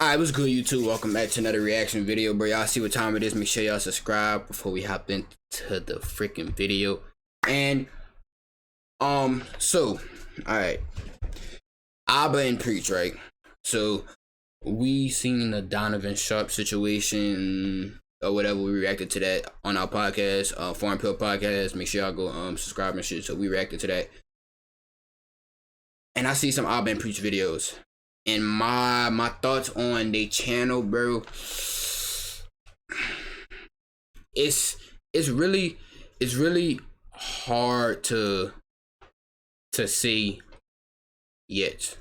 Alright, what's good, YouTube? Welcome back to another reaction video, bro. Y'all see what time it is. Make sure y'all subscribe before we hop into the freaking video. And alright, Abba and Preach, right? So we seen the Donovan Sharp situation or whatever. We reacted to that on our podcast, Foreign Pill Podcast. Make sure y'all go subscribe and shit. So we reacted to that, and I see some Abba and Preach videos. And my thoughts on their channel, bro. It's really hard to say yet.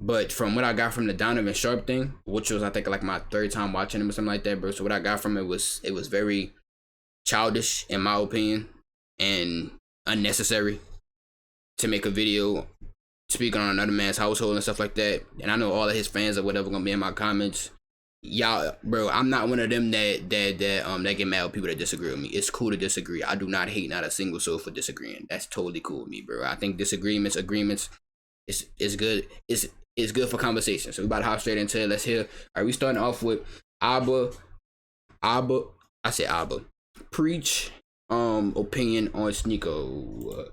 But from what I got from the Donovan Sharp thing, which was I think like my third time watching him or something like that, bro. So what I got from it was very childish in my opinion and unnecessary to make a video speaking on another man's household and stuff like that. And I know all of his fans or whatever gonna be in my comments. Y'all, bro, I'm not one of them that get mad with people that disagree with me. It's cool to disagree. I do not hate not a single soul for disagreeing. That's totally cool with me, bro. I think agreements is good. It's good for conversation. So we about to hop straight into it. Let's hear. All right, we starting off with Abba. I say Abba. Preach opinion on Sneako.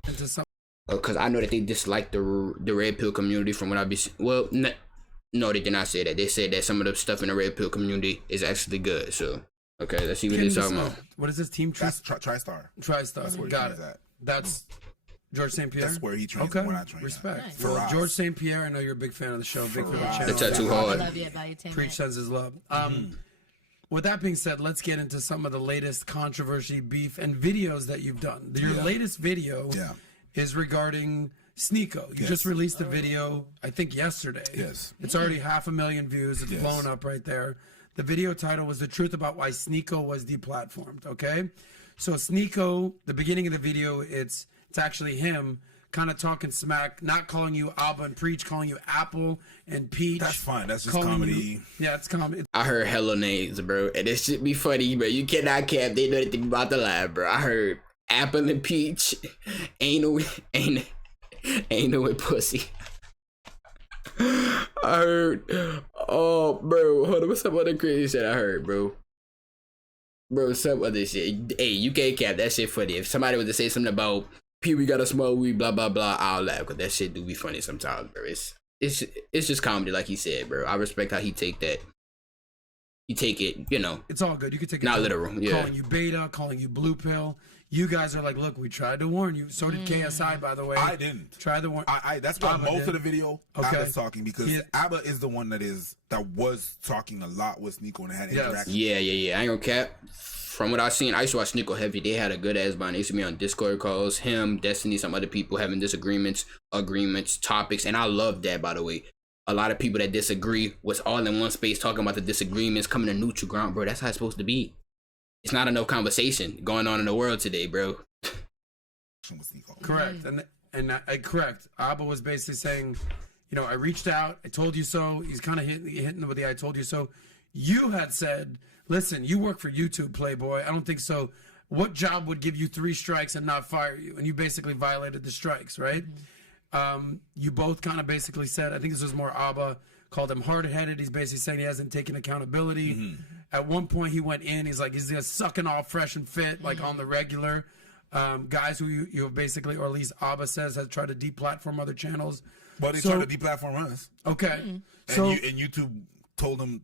Because I know that they dislike the red pill community from what I be. Well, no, they did not say that. They said that some of the stuff in the red pill community is actually good. So, okay, let's see what they're talking about. What is this team? That's TriStar. TriStar. Got it. That's George St. Pierre. That's where he trains. Okay. When I train. Respect. Nice. Well, George St. Pierre. I know you're a big fan of the show. Big fan of the channel. The tattoo hard. Love you about your Preach sends his love. With that being said, let's get into some of the latest controversy, beef, and videos that you've done. Your latest video is regarding Sneako. You just released a video, I think yesterday. Yes. It's already 500,000 views. It's blown up right there. The video title was The Truth About Why Sneako Was Deplatformed, okay? So Sneako, the beginning of the video, it's actually him kind of talking smack, not calling you Abba and Preach, calling you Apple and Peach. That's fine. That's just comedy. It's comedy. I heard hella names, bro, and this should be funny, bro. You cannot cap. They know anything about the live, bro. I heard Apple and Peach, ain't no with pussy. I heard, oh, bro, hold on, what's some other crazy shit I heard, bro? Bro, some other shit. Hey, you can't cap. That shit funny. If somebody was to say something about Pee Wee got a small weed, blah blah blah, I'll laugh because that shit do be funny sometimes, bro. It's just comedy, like he said, bro. I respect how he take that. You take it, you know. It's all good. You can take it. Not literal. Yeah. Calling you beta, calling you blue pill. You guys are like, look, we tried to warn you. So did KSI, by the way. I didn't. Tried to warn. That's why most of the video Abba's talking because Abba is the one that was talking a lot with Sneako and had interaction. Yeah. I ain't gonna cap. From what I seen, I used to watch Sneako heavy. They had a good ass bond. They used to be on Discord calls. Him, Destiny, some other people having disagreements, agreements, topics, and I love that. By the way, a lot of people that disagree was all in one space talking about the disagreements, coming to neutral ground, bro. That's how it's supposed to be. It's not enough conversation going on in the world today, bro. Correct, and correct. Abba was basically saying, you know, I reached out, I told you so. He's kind of hitting with the I told you so. You had said, listen, you work for YouTube, Playboy. I don't think so. What job would give you 3 strikes and not fire you? And you basically violated the strikes, right? You both kind of basically said, I think this was more Abba, called him hard-headed. He's basically saying he hasn't taken accountability. At one point, he went in. He's like, he's just sucking off fresh and fit, like on the regular. Guys who you have basically, or at least Abba says, has tried to deplatform other channels. But they tried to deplatform us. Okay. So and YouTube told him,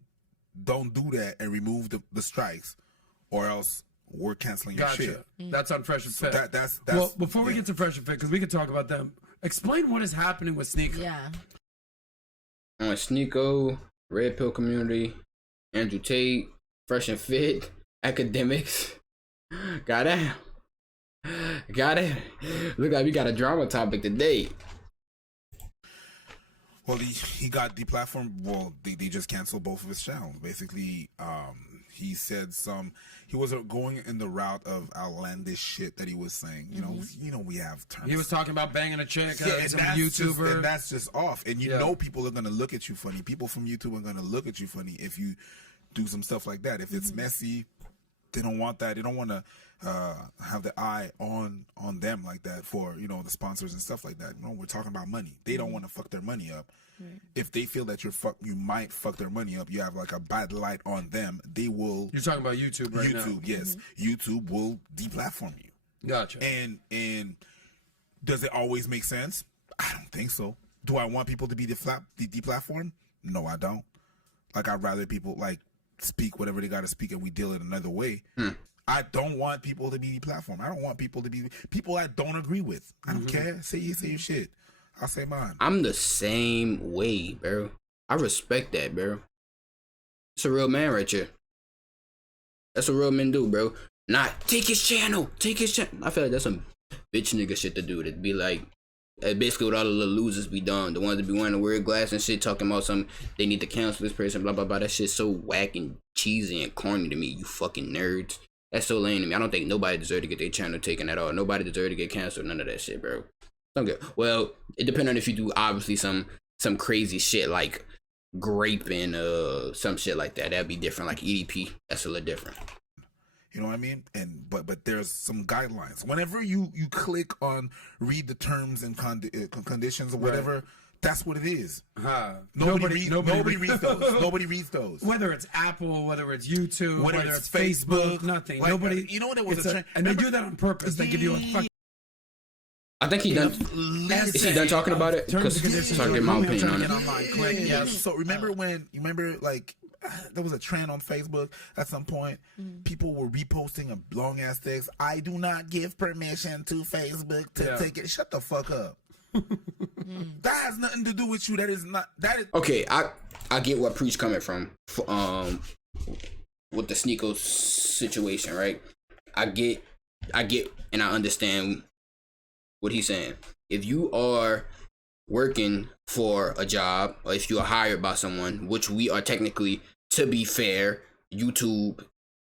don't do that and remove the strikes, or else we're canceling your shit. That's on Fresh and Fit. That's well, before we get to Fresh and Fit, because we could talk about them, explain what is happening with Sneako. Yeah. On Sneako, Red Pill Community, Andrew Tate, Fresh and Fit, Academics. Got it. Look like we got a drama topic today. Well, he got deplatformed. Well, they just canceled both of his channels. Basically, he said he was going in the route of outlandish shit that he was saying. You know, we have terms. He was talking about banging a chick, and some that's YouTuber. And that's just off. And you know people are going to look at you funny. People from YouTube are going to look at you funny if you do some stuff like that. If it's messy, They don't want that. They don't want to have the eye on them like that for, you know, the sponsors and stuff like that. You know, we're talking about money. They don't want to fuck their money up. Right. If they feel that you might fuck their money up, you have like a bad light on them, they will. You're talking about YouTube right now. YouTube, yes. YouTube will deplatform you. Gotcha. And does it always make sense? I don't think so. Do I want people to be deplatformed? No, I don't. Like, I'd rather people like speak whatever they got to speak and we deal it another way. I don't want people to be deplatformed. I don't want people to be people I don't agree with. I don't care. Say your shit. I'll say mine. I'm the same way, bro. I respect that, bro. It's a real man right here. That's what real men do, bro. Not take his channel. Take his channel. I feel like that's some bitch nigga shit to do. To be like, basically what all the little losers be done. The ones that be wearing the weird glass and shit, talking about some, they need to cancel this person, blah, blah, blah. That shit's so whack and cheesy and corny to me, you fucking nerds. That's so lame to me. I don't think nobody deserves to get their channel taken at all. Nobody deserves to get canceled. None of that shit, bro. Don't get. Well, it depends on if you do obviously some crazy shit like graping, some shit like that. That'd be different. Like EDP, that's a little different. You know what I mean? And but there's some guidelines. Whenever you click on read the terms and conditions or whatever, right. That's what it is. Nobody reads those. Nobody reads those. Whether it's Apple, whether it's YouTube, whether it's Facebook, nothing. Like, nobody. You know what it was? And they do that on purpose. They give you a fucking. I think he done. Is he done talking about it? Because I get my opinion on it. Yeah. So remember like there was a trend on Facebook at some point. People were reposting a long ass text. I do not give permission to Facebook to take it. Shut the fuck up. That has nothing to do with you. That is not. That is okay. I get what Preach coming from. With the Sneako situation, right? I get, and I understand what he's saying. If you are working for a job, or if you are hired by someone, which we are technically, to be fair, YouTube,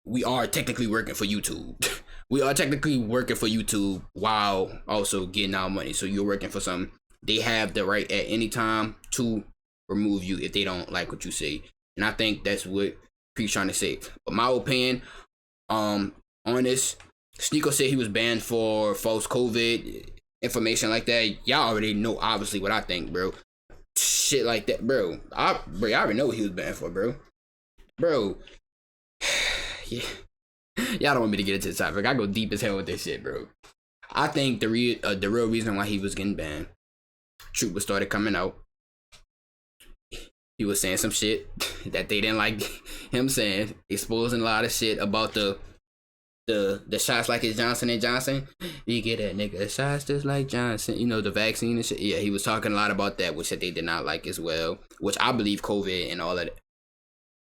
we are technically working for YouTube. We are technically working for YouTube while also getting our money. So you're working for something. They have the right at any time to remove you if they don't like what you say. And I think that's what Preach trying to say. But my opinion, on this, Sneako said he was banned for false COVID information like that. Y'all already know obviously what I think, bro. Shit like that, bro. I already know what he was banned for, bro. Bro. Yeah. Y'all don't want me to get into the topic. I go deep as hell with this shit, bro. I think the real reason why he was getting banned, Trooper started coming out. He was saying some shit that they didn't like him saying, exposing a lot of shit about the shots like it's Johnson & Johnson. You get that nigga, the shots just like Johnson, you know, the vaccine and shit. Yeah, he was talking a lot about that, which that they did not like as well, which I believe COVID and all that.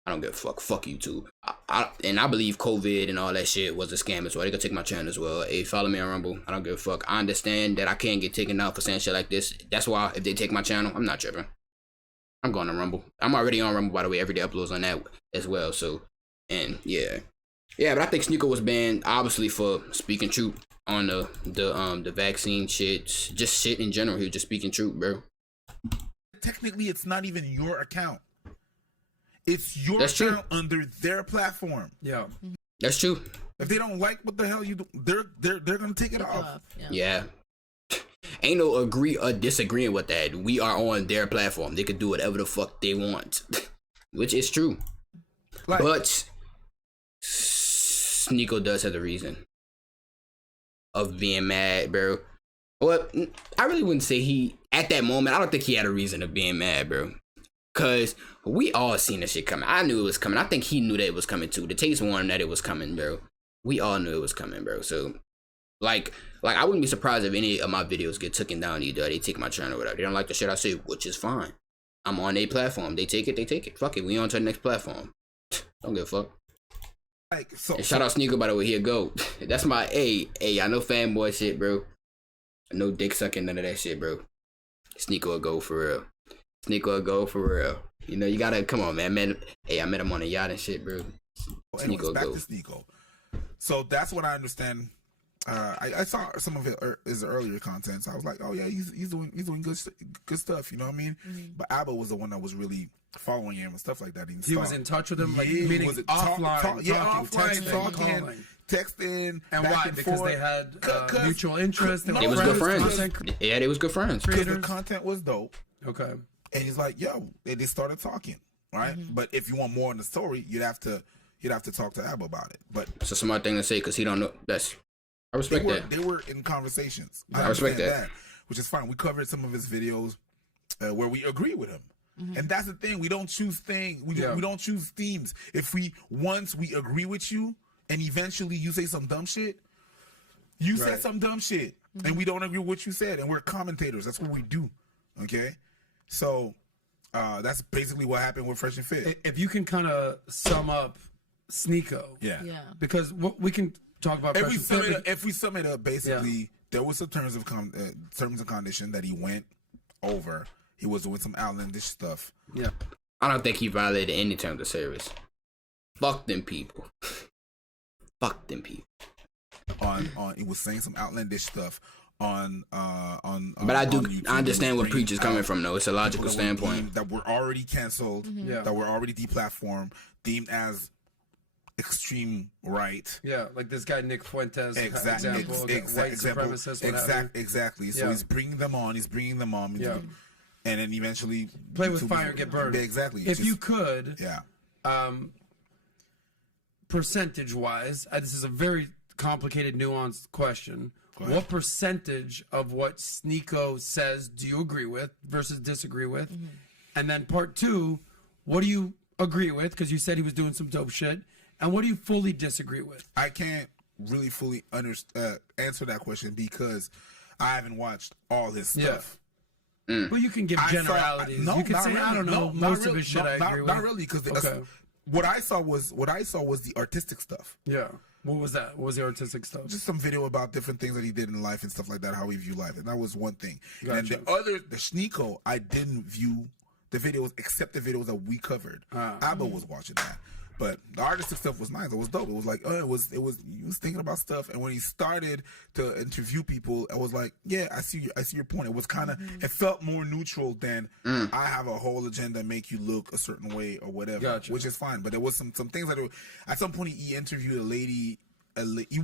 I don't give a fuck. Fuck you too. I believe COVID and all that shit was a scam as well. They could take my channel as well. Hey, follow me on Rumble. I don't give a fuck. I understand that I can't get taken out for saying shit like this. That's why if they take my channel, I'm not tripping. I'm going to Rumble. I'm already on Rumble, by the way. Every day uploads on that as well. So, and yeah. Yeah, but I think Sneako was banned obviously for speaking truth on the vaccine shit. Just shit in general. He was just speaking truth, bro. Technically, it's not even your account. It's your That's channel true. under their platform. Yeah, that's true. If they don't like what the hell you do, they're gonna take it off. Yeah. Ain't no agree or disagreeing with that. We are on their platform. They can do whatever the fuck they want, which is true. Like, but Sneako does have a reason of being mad, bro. Well, I really wouldn't say he at that moment. I don't think he had a reason of being mad, bro. Cause we all seen this shit coming. I knew it was coming. I think he knew that it was coming too. The tapes warned that it was coming, bro. We all knew it was coming, bro. So, like I wouldn't be surprised if any of my videos get taken down either. They take my channel or whatever. They don't like the shit I say, which is fine. I'm on a platform. They take it. Fuck it. We on to the next platform. Don't give a fuck. Like, so, and shout out Sneako, by the way. Here go. That's my hey. I know fanboy shit, bro. No dick sucking, none of that shit, bro. Sneako will go for real. Sneako will go for real. You know, you gotta come on, man. Hey, I met him on a yacht and shit, bro. Anyways, back to Sneako. So that's what I understand I saw some of his earlier content. So I was like, oh yeah, he's doing good stuff. You know what I mean? But Abba was the one that was really following him and stuff like that. He was in touch with him, like meaning offline, talking, texting, and why? Because they had mutual interest. They was good friends. Yeah, they was good friends. Because the content was dope. Okay. And he's like, yo, and they started talking, right? But if you want more in the story, you'd have to talk to Abba about it. But it's a smart thing to say because he don't know. I respect that. They were in conversations. I respect that, which is fine. We covered some of his videos where we agree with him. And that's the thing. We don't choose things. We don't choose themes. If once we agree with you, and eventually you say some dumb shit, said some dumb shit, and we don't agree with what you said, and we're commentators. That's what we do. Okay, so that's basically what happened with Fresh and Fit. If you can kind of sum up Sneako, because we can talk about if we sum it up, basically there was some terms and condition that he went over. He was doing some outlandish stuff. Yeah. I don't think he violated any terms of service. Fuck them people. Fuck them people. On he was saying some outlandish stuff on but I understand where Preach is coming from though. It's a logical standpoint. That were already canceled, that were already deplatformed, deemed as extreme right. Yeah, like this guy Nick Fuentes example, white supremacist. Exactly. So he's bringing them on. Yeah. And then eventually play with fire and get burned. Exactly. If you could, percentage wise, this is a very complicated, nuanced question. What percentage of what Sneako says do you agree with versus disagree with? And then part two, what do you agree with? Because you said he was doing some dope shit. And what do you fully disagree with? I can't really fully answer that question because I haven't watched all his stuff. Well, you can give generalities. You can say, really. I don't know, most of his shit I agree with. Not really, because what I saw was the artistic stuff. Yeah. What was that? What was the artistic stuff? Just some video about different things that he did in life and stuff like that, how he viewed life. And that was one thing. Gotcha. And the Sneako, I didn't view the videos except the videos that we covered. Abba was watching that. But the artistic stuff was nice. It was dope. It was like, he was thinking about stuff. And when he started to interview people, I was like, yeah, I see your point. It was kind of, it felt more neutral than I have a whole agenda, make you look a certain way or whatever, which is fine. But there was some things that at some point he interviewed a lady. He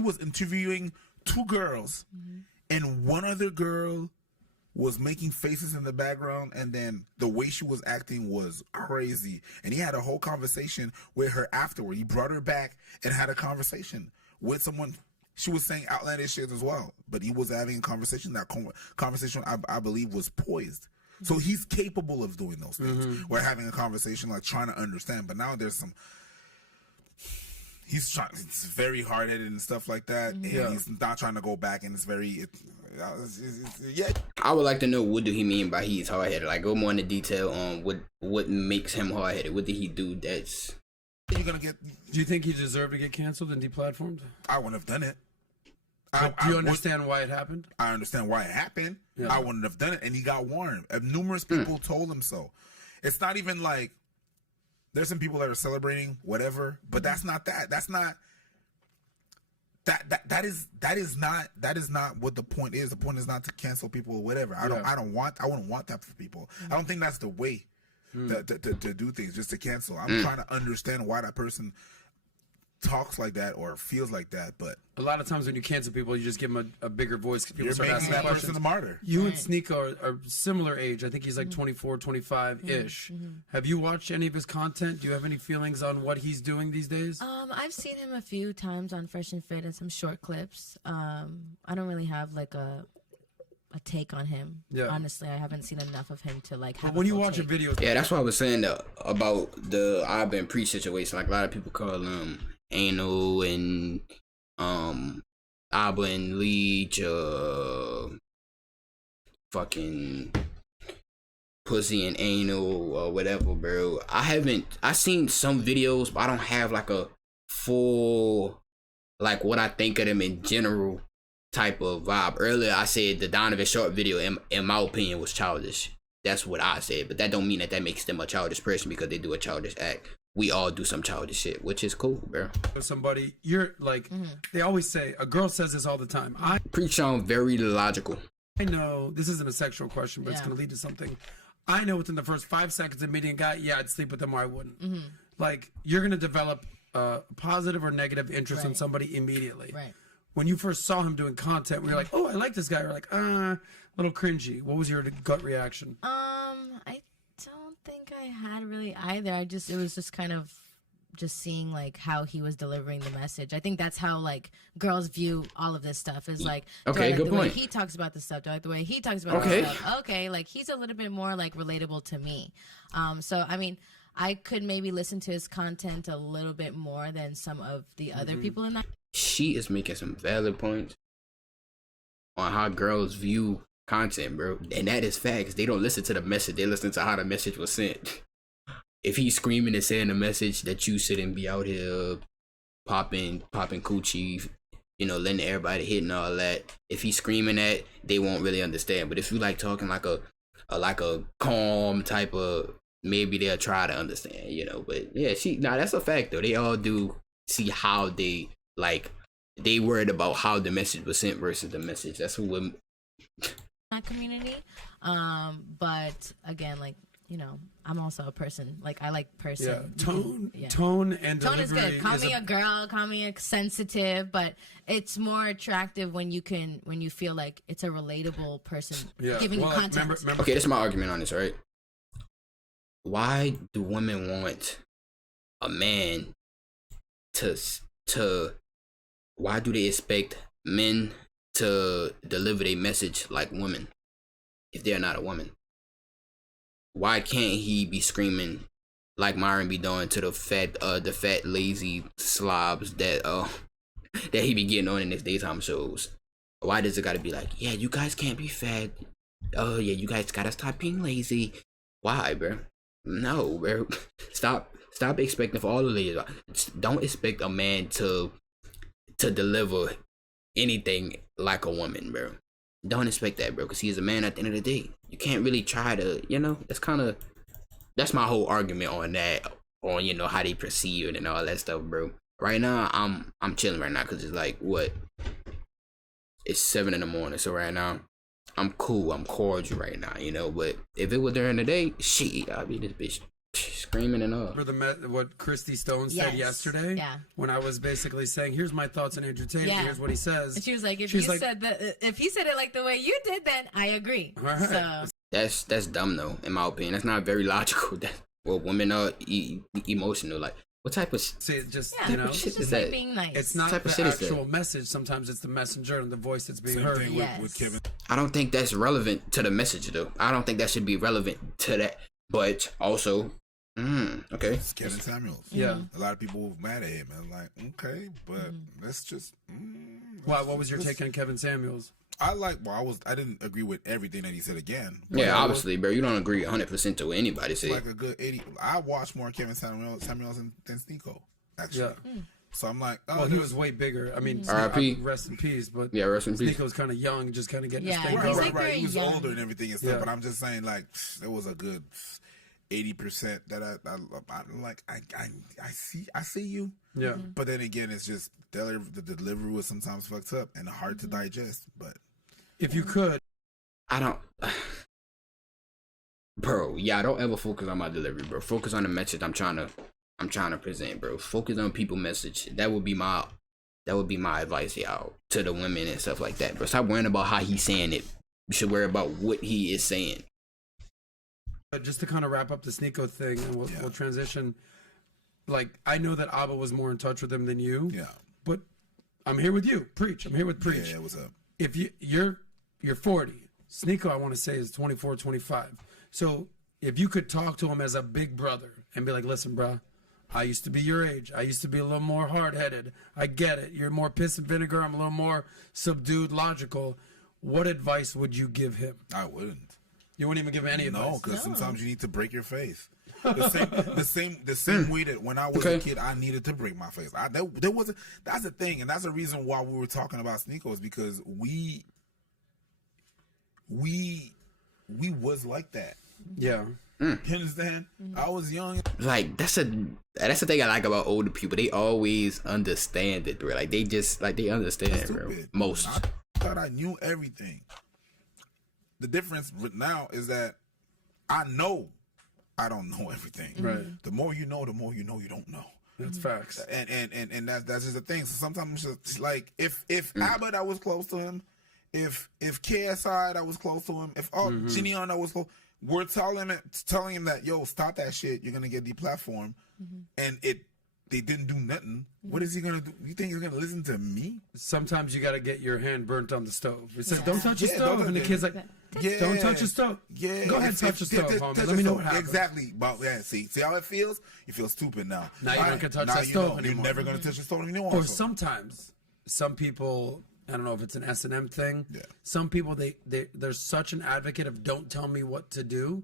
was interviewing two girls, and one other girl was making faces in the background, and then the way she was acting was crazy. And he had a whole conversation with her afterward. He brought her back and had a conversation with someone. She was saying outlandish shit as well, but he was having a conversation. That conversation, I believe, was poised. So he's capable of doing those things. We're having a conversation, like trying to understand. But now there's some. He's very hard-headed and stuff like that, and he's not trying to go back. And it's very. I would like to know, what do he mean by he's hard-headed? Like, go more into detail on what makes him hard-headed. What did he do that's... You're gonna get... Do you think he deserved to get canceled and deplatformed? I wouldn't have done it. Do you understand why it happened? I understand why it happened. I wouldn't have done it, and he got warned. Numerous people told him so. It's not even like... There's some people that are celebrating whatever, but that's not that. That's not... That is not what the point is. The point is not to cancel people or whatever. I wouldn't want that for people. I don't think that's the way to do things, just to cancel. I'm trying to understand why that person talks like that or feels like that. But a lot of times when you cancel people, you just give them a bigger voice. People you're start making asking that questions. person a martyr. You and Sneako are similar age. I think he's like 24, 25-ish. Have you watched any of his content? Do you have any feelings on what he's doing these days? I've seen him a few times on Fresh and Fit and some short clips. I don't really have like a take on him. Honestly, I haven't seen enough of him to like have but when you watch a video, that's what I was saying about the Abba and Preach situation. Like, a lot of people call him anal and Abba and Leech fucking pussy and anal or whatever, bro. I seen some videos, but I don't have like a full, like, what I think of them in general type of vibe. Earlier I said the Donovan Sharp video in my opinion was childish. That's what I said, but that don't mean that makes them a childish person because they do a childish act. we all do some childish shit, which is cool, bro. Somebody, you're like, they always say, a girl says this all the time. Preach on very logical. I know this isn't a sexual question, but it's going to lead to something. I know within the first 5 seconds of meeting a guy, yeah, I'd sleep with them or I wouldn't. Like, you're going to develop a positive or negative interest in somebody immediately. Right. When you first saw him doing content, we were like, oh, I like this guy. We're like, a little cringy. What was your gut reaction? I don't think I had really either. It was just kind of just seeing like how he was delivering the message. I think that's how like girls view all of this stuff is like, okay, do I like good the point. way he talks about this stuff? Do I like the way he talks about this stuff? Okay, like he's a little bit more like relatable to me. So I mean, I could maybe listen to his content a little bit more than some of the other people in that. She is making some valid points on how girls view content, bro. And that is facts. They don't listen to the message. They listen to how the message was sent. If he's screaming and saying a message that you shouldn't be out here popping coochie, you know, letting everybody hit and all that. If he's screaming that, they won't really understand. But if you like talking like a calm type of, maybe they'll try to understand, you know. But yeah, that's a fact though. They all do see how they worried about how the message was sent versus the message. That's what that community. But again, like, you know, I'm also a person. Like, I like person. Yeah, tone and tone delivery is good. Call me a girl, call me a sensitive, but it's more attractive when you feel like it's a relatable person giving you content. Okay, this is my argument on this, right? Why do women want a man why do they expect men to deliver their message like women if they're not a woman? Why can't he be screaming like Myron be doing to the fat lazy slobs that he be getting on in his daytime shows? Why does it gotta be like, yeah, you guys can't be fat? Oh yeah, you guys gotta stop being lazy. Why, bro? No, bro. Stop expecting for all the ladies. Don't expect a man to deliver anything like a woman, bro. Don't expect that, bro, because he's a man at the end of the day. You can't really try to, you know, that's my whole argument on that, on, you know, how they perceive it and all that stuff, bro. Right now, I'm chilling right now because it's like, what? It's 7 a.m, so right now, I'm cool, I'm cordial right now, you know, but if it was during the day, shit, I'd be this bitch screaming and all. Remember what Christy Stone said yesterday? Yeah. When I was basically saying, here's my thoughts on Andrew Tate, here's what he says. And she was like, if he said it like the way you did, then I agree. Right. So that's dumb though, in my opinion. That's not very logical. Well, women are emotional. Like, what type of you know, it's just like being nice. It's not the actual message. Sometimes it's the messenger and the voice that's being heard. With Kevin. I don't think that's relevant to the message though. I don't think that should be relevant to that. But also, okay. It's Kevin Samuels. Yeah. A lot of people were mad at him. And I'm like, okay, but let's just. What was your take on Kevin Samuels? I didn't agree with everything that he said again. Yeah, obviously, bro. You don't agree 100% to what anybody said. Like a good 80. I watched more Kevin Samuels than Sneeko, actually. Yeah. So I'm like, well, he was way bigger. I mean, R.I.P. Rest in peace. But yeah, rest in peace. Sneeko was kind of young, just kind of getting his thing going. Right. He was older and everything and stuff. But I'm just saying, like, there was a good 80% that I'm like, I see you. Yeah. But then again, it's just the delivery was sometimes fucked up and hard to digest. But if you could, I don't, bro. Yeah, I don't ever focus on my delivery, bro. Focus on the message I'm trying to present, bro. Focus on people's message. That would be my advice, y'all, to the women and stuff like that, bro. Stop worrying about how he's saying it. You should worry about what he is saying. Just to kind of wrap up the Sneeko thing, and we'll transition. Like, I know that Abba was more in touch with him than you. Yeah. But I'm here with you. Preach. I'm here with Preach. Yeah, what's up? If you're 40, Sneeko, I want to say, is 24, 25. So if you could talk to him as a big brother and be like, listen, bro, I used to be your age. I used to be a little more hard-headed. I get it. You're more piss and vinegar. I'm a little more subdued, logical. What advice would you give him? I wouldn't. You wouldn't even give any advice? No, because sometimes you need to break your face. The same way that when I was a kid, I needed to break my face. That's the thing, and that's the reason why we were talking about Sneeko, is because we was like that. Yeah. You understand? I was young. Like that's the thing I like about older people. They always understand it, bro. Like they understand, bro. Stupid. Most. I thought I knew everything. The difference now is that I know I don't know everything. Right. The more you know you don't know. That's facts. And that's just the thing. So sometimes it's just like if Abbott, I was close to him, if KSI, I was close to him, if Gideon, I was close, we're telling him that, yo, stop that shit, you're gonna get deplatformed, and they didn't do nothing. What is he gonna do? You think he's gonna listen to me? Sometimes you got to get your hand burnt on the stove. It says, "Don't touch the stove," and the kid's like, Yeah. "Don't touch the stove." Yeah, Go ahead, touch the stove, homie. Let me know what happens. Exactly. But yeah, see how it feels? You feel stupid now. Now you're not gonna touch now that you stove know, anymore. You're never gonna touch the stove anymore. Or sometimes, some people, I don't know if it's an S&M thing. Yeah. Some people, they're such an advocate of don't tell me what to do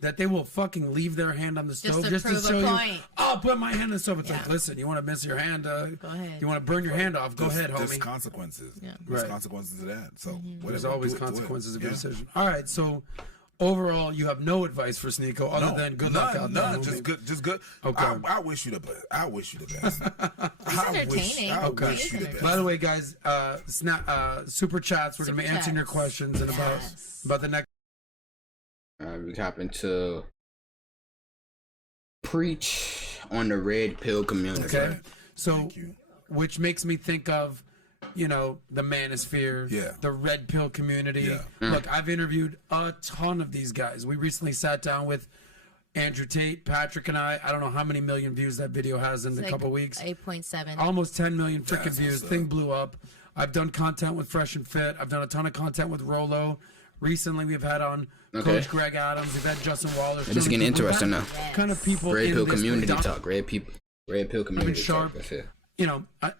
that they will fucking leave their hand on the stove to just to prove a show you. point. I'll put my hand on the stove. It's Yeah. like, listen, you want to miss your hand? Go ahead. You want to burn your hand off? Go ahead, There's homie. consequences. Yeah. There's Right. consequences to that. So whatever. There's always do it. consequences of your Yeah. decision. All right, so overall, you have no advice for Sneeko other than good luck out there. None. homie. Just good. Okay. I wish you the best. I wish you the best. entertaining. I Okay. wish you the best. By the way, guys, super chats. We're gonna be Super answering your chats. questions and Yes. about the next. We hop into preach on the red pill community. Okay, right. so Thank you. which makes me think of, the manosphere, Yeah. the red pill community. Yeah. Look, I've interviewed a ton of these guys. We recently sat down with Andrew Tate, Patrick, and I don't know how many million views that video has in a Like couple weeks. 8.7. Almost 10 million freaking That's views. what's up. Thing blew up. I've done content with Fresh and Fit. I've done a ton of content with Rolo. Recently, we've had on Coach Greg Adams. We've had Justin Waller. It's getting interesting now. Kind of people Red in pill this community doc- talk. Red pill community Sharp. talk. That's it.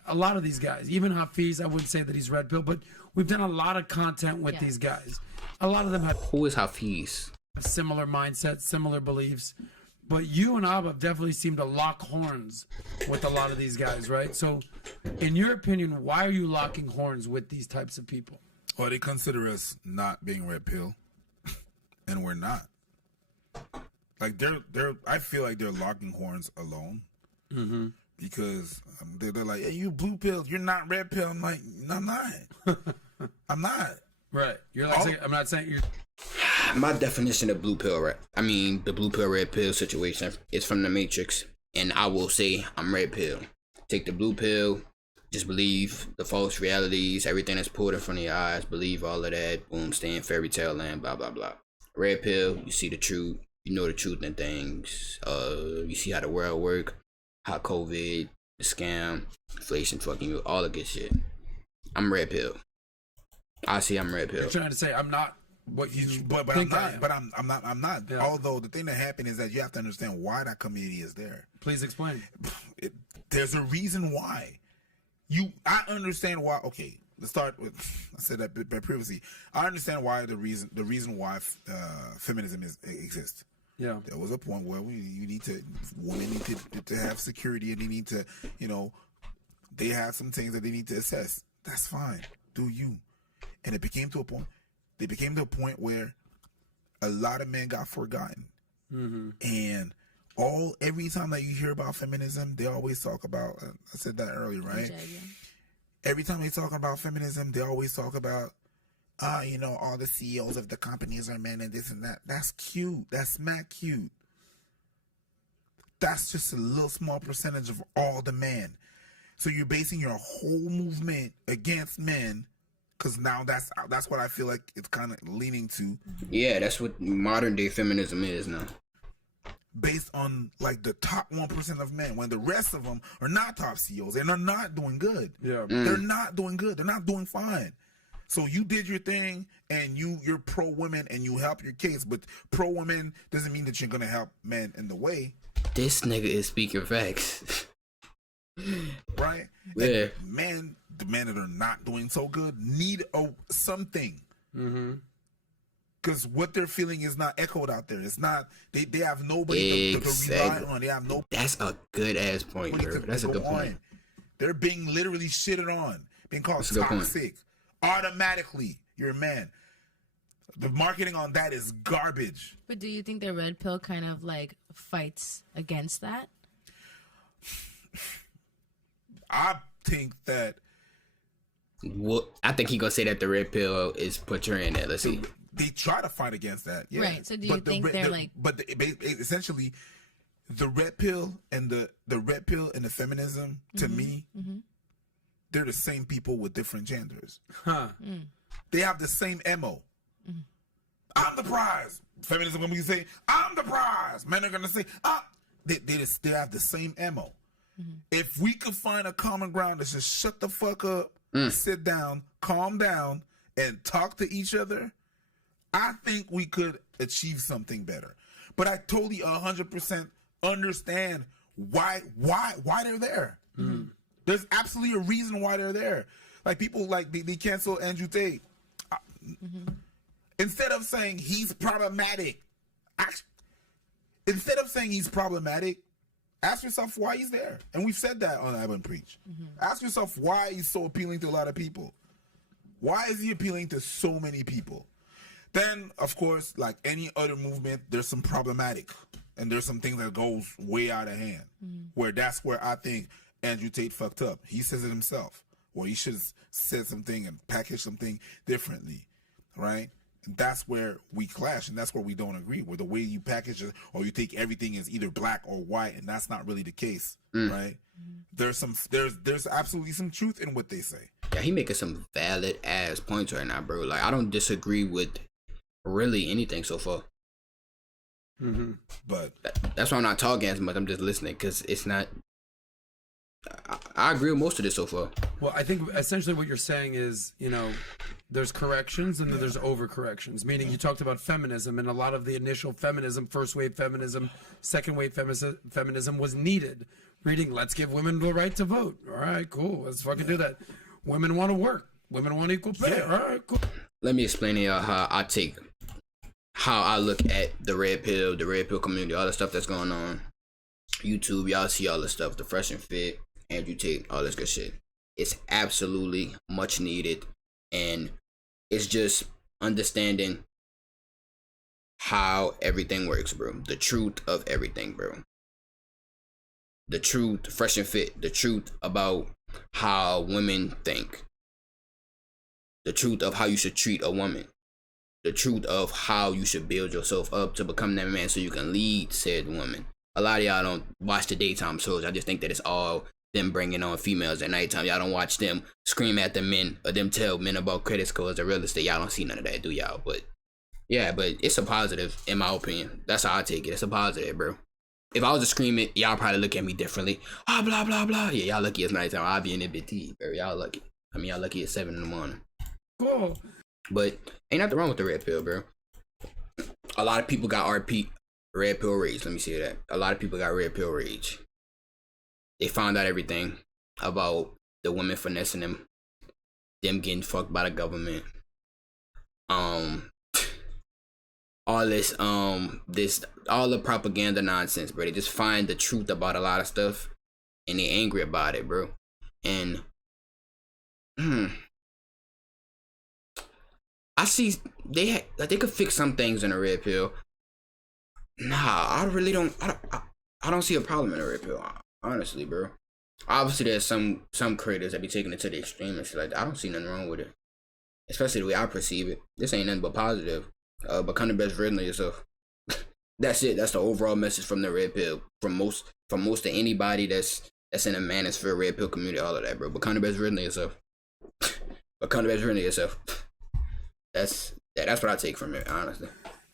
A lot of these guys, even Hafiz, I wouldn't say that he's red pill, but we've done a lot of content with these guys. A lot of them have Who is Hafiz? similar mindsets, similar beliefs. But you and Abba definitely seem to lock horns with a lot of these guys, right? So, in your opinion, why are you locking horns with these types of people? Well, they consider us not being red pill, and we're not. Like they're. I feel like they're locking horns alone, because they're like, "Hey, you blue pill, you're not red pill." I'm like, "No, I'm not. I'm not." Right. You're like, saying, I'm not saying you're. My definition of blue pill, the blue pill, red pill situation is from the Matrix. And I will say I'm red pill. Take the blue pill, just believe the false realities, everything that's pulled in front of your eyes, believe all of that, boom, stay in fairy tale land, blah, blah, blah. Red pill, you see the truth, you know the truth in things, you see how the world work, how COVID, the scam, inflation fucking you, all the good shit. I'm red pill. I see I'm red pill. You're trying to say I'm not what you But I'm think I not. am. But I'm not. I'm not. Yeah. Although the thing that happened is that you have to understand why that community is there. Please explain. There's a reason why. I understand why. Okay, let's start with. I said that previously. I understand why the reason why feminism exists. Yeah. There was a point where women need to have security, and they need to, they have some things that they need to assess. That's fine. Do you? And it became to a point. They became to a point where a lot of men got forgotten. And every time that you hear about feminism, they always talk about. I said that earlier, right? Every time they talk about feminism, they always talk about, all the CEOs of the companies are men and this and that. That's cute. That's smack cute. That's just a little small percentage of all the men. So you're basing your whole movement against men, because now that's what I feel like it's kind of leaning to, Yeah, that's what modern day feminism is now. based on like the top 1% of men, when the rest of them are not top CEOs and are not doing good. Yeah. They're not doing good. They're not doing fine. So you did your thing, and you're pro women and you help your case, but pro women doesn't mean that you're gonna help men in the way, This nigga is speaking facts. right? Yeah. And the men that are not doing so good need something. Because what they're feeling is not echoed out there. It's not. They have nobody to rely Exactly. on. They have no. That's a good ass point, bro. That's a good point. They're being literally shitted on, being called That's a good point. toxic. Automatically, you're a man. The marketing on that is garbage. But do you think the red pill kind of like fights against that? I think that Well, I think he gonna say that the red pill is portraying that. Let's see. they try to fight against that. Yeah. Right, so do you think they're like- essentially the red pill and the red pill and the feminism to me, they're the same people with different genders. Huh. They have the same MO. I'm the prize. Feminism gonna be say, I'm the prize. Men are gonna say, they have the same MO. If we could find a common ground that just shut the fuck up, sit down, calm down, and talk to each other, I think we could achieve something better. But I totally 100% understand why they're there. There's absolutely a reason why they're there. Like people like they cancel Andrew Tate. Instead of saying he's problematic, ask yourself why he's there. And we've said that on I've Preach. Ask yourself why he's so appealing to a lot of people. Why is he appealing to so many people? Then, of course, like any other movement, there's some problematic. And there's some things that goes way out of hand. That's where I think Andrew Tate fucked up. He says it himself. Well, he should have said something and packaged something differently. Right? And that's where we clash, and that's where we don't agree. Where the way you package it, or you think everything is either black or white, and that's not really the case, right? There's absolutely some truth in what they say. Yeah, he making some valid ass points right now, bro. Like I don't disagree with really anything so far. But That's why I'm not talking as much. I'm just listening because it's not. I agree with most of this so far. Well, I think essentially what you're saying is, there's corrections and then there's overcorrections. Meaning you talked about feminism, and a lot of the initial feminism, first wave feminism, second wave feminism was needed. Reading, let's give women the right to vote. All right, cool. Let's fucking do that. Women want to work. Women want equal pay. All right, cool. Let me explain to y'all how I look at the red pill community, all the stuff that's going on. YouTube, y'all see all the stuff, the Fresh and Fit, Andrew Tate, all this good shit. It's absolutely much needed, and it's just understanding how everything works, bro. The truth of everything, bro. The truth, Fresh and Fit, the truth about how women think. The truth of how you should treat a woman. The truth of how you should build yourself up to become that man so you can lead said woman. A lot of y'all don't watch the daytime shows. I just think that it's all them bringing on females at nighttime. Y'all don't watch them scream at the men or them tell men about credit scores or real estate. Y'all don't see none of that, do y'all? But yeah, but it's a positive in my opinion. That's how I take it. It's a positive, bro. If I was to scream it, y'all probably look at me differently. Blah, blah, blah. Yeah, y'all lucky it's nighttime. I'll be in it bit tea, bro. Y'all lucky. I mean, y'all lucky at 7 in the morning. Cool. But ain't nothing wrong with the red pill, bro. A lot of people got red pill rage. Let me say that. A lot of people got red pill rage. They found out everything about the women finessing them getting fucked by the government. All this, all the propaganda nonsense, bro. They just find the truth about a lot of stuff, and they angry about it, bro. And I see they could fix some things in a red pill. Nah, I really don't. I don't see a problem in a red pill, honestly, bro. Obviously, there's some creators that be taking it to the extreme and shit like that. I don't see nothing wrong with it, especially the way I perceive it. This ain't nothing but positive. Become the best version of yourself. That's it. That's the overall message from the red pill. From most of anybody that's in a manosphere red pill community, all of that, bro. Become the best version of yourself. Become the best version of yourself. That's what I take from it, honestly.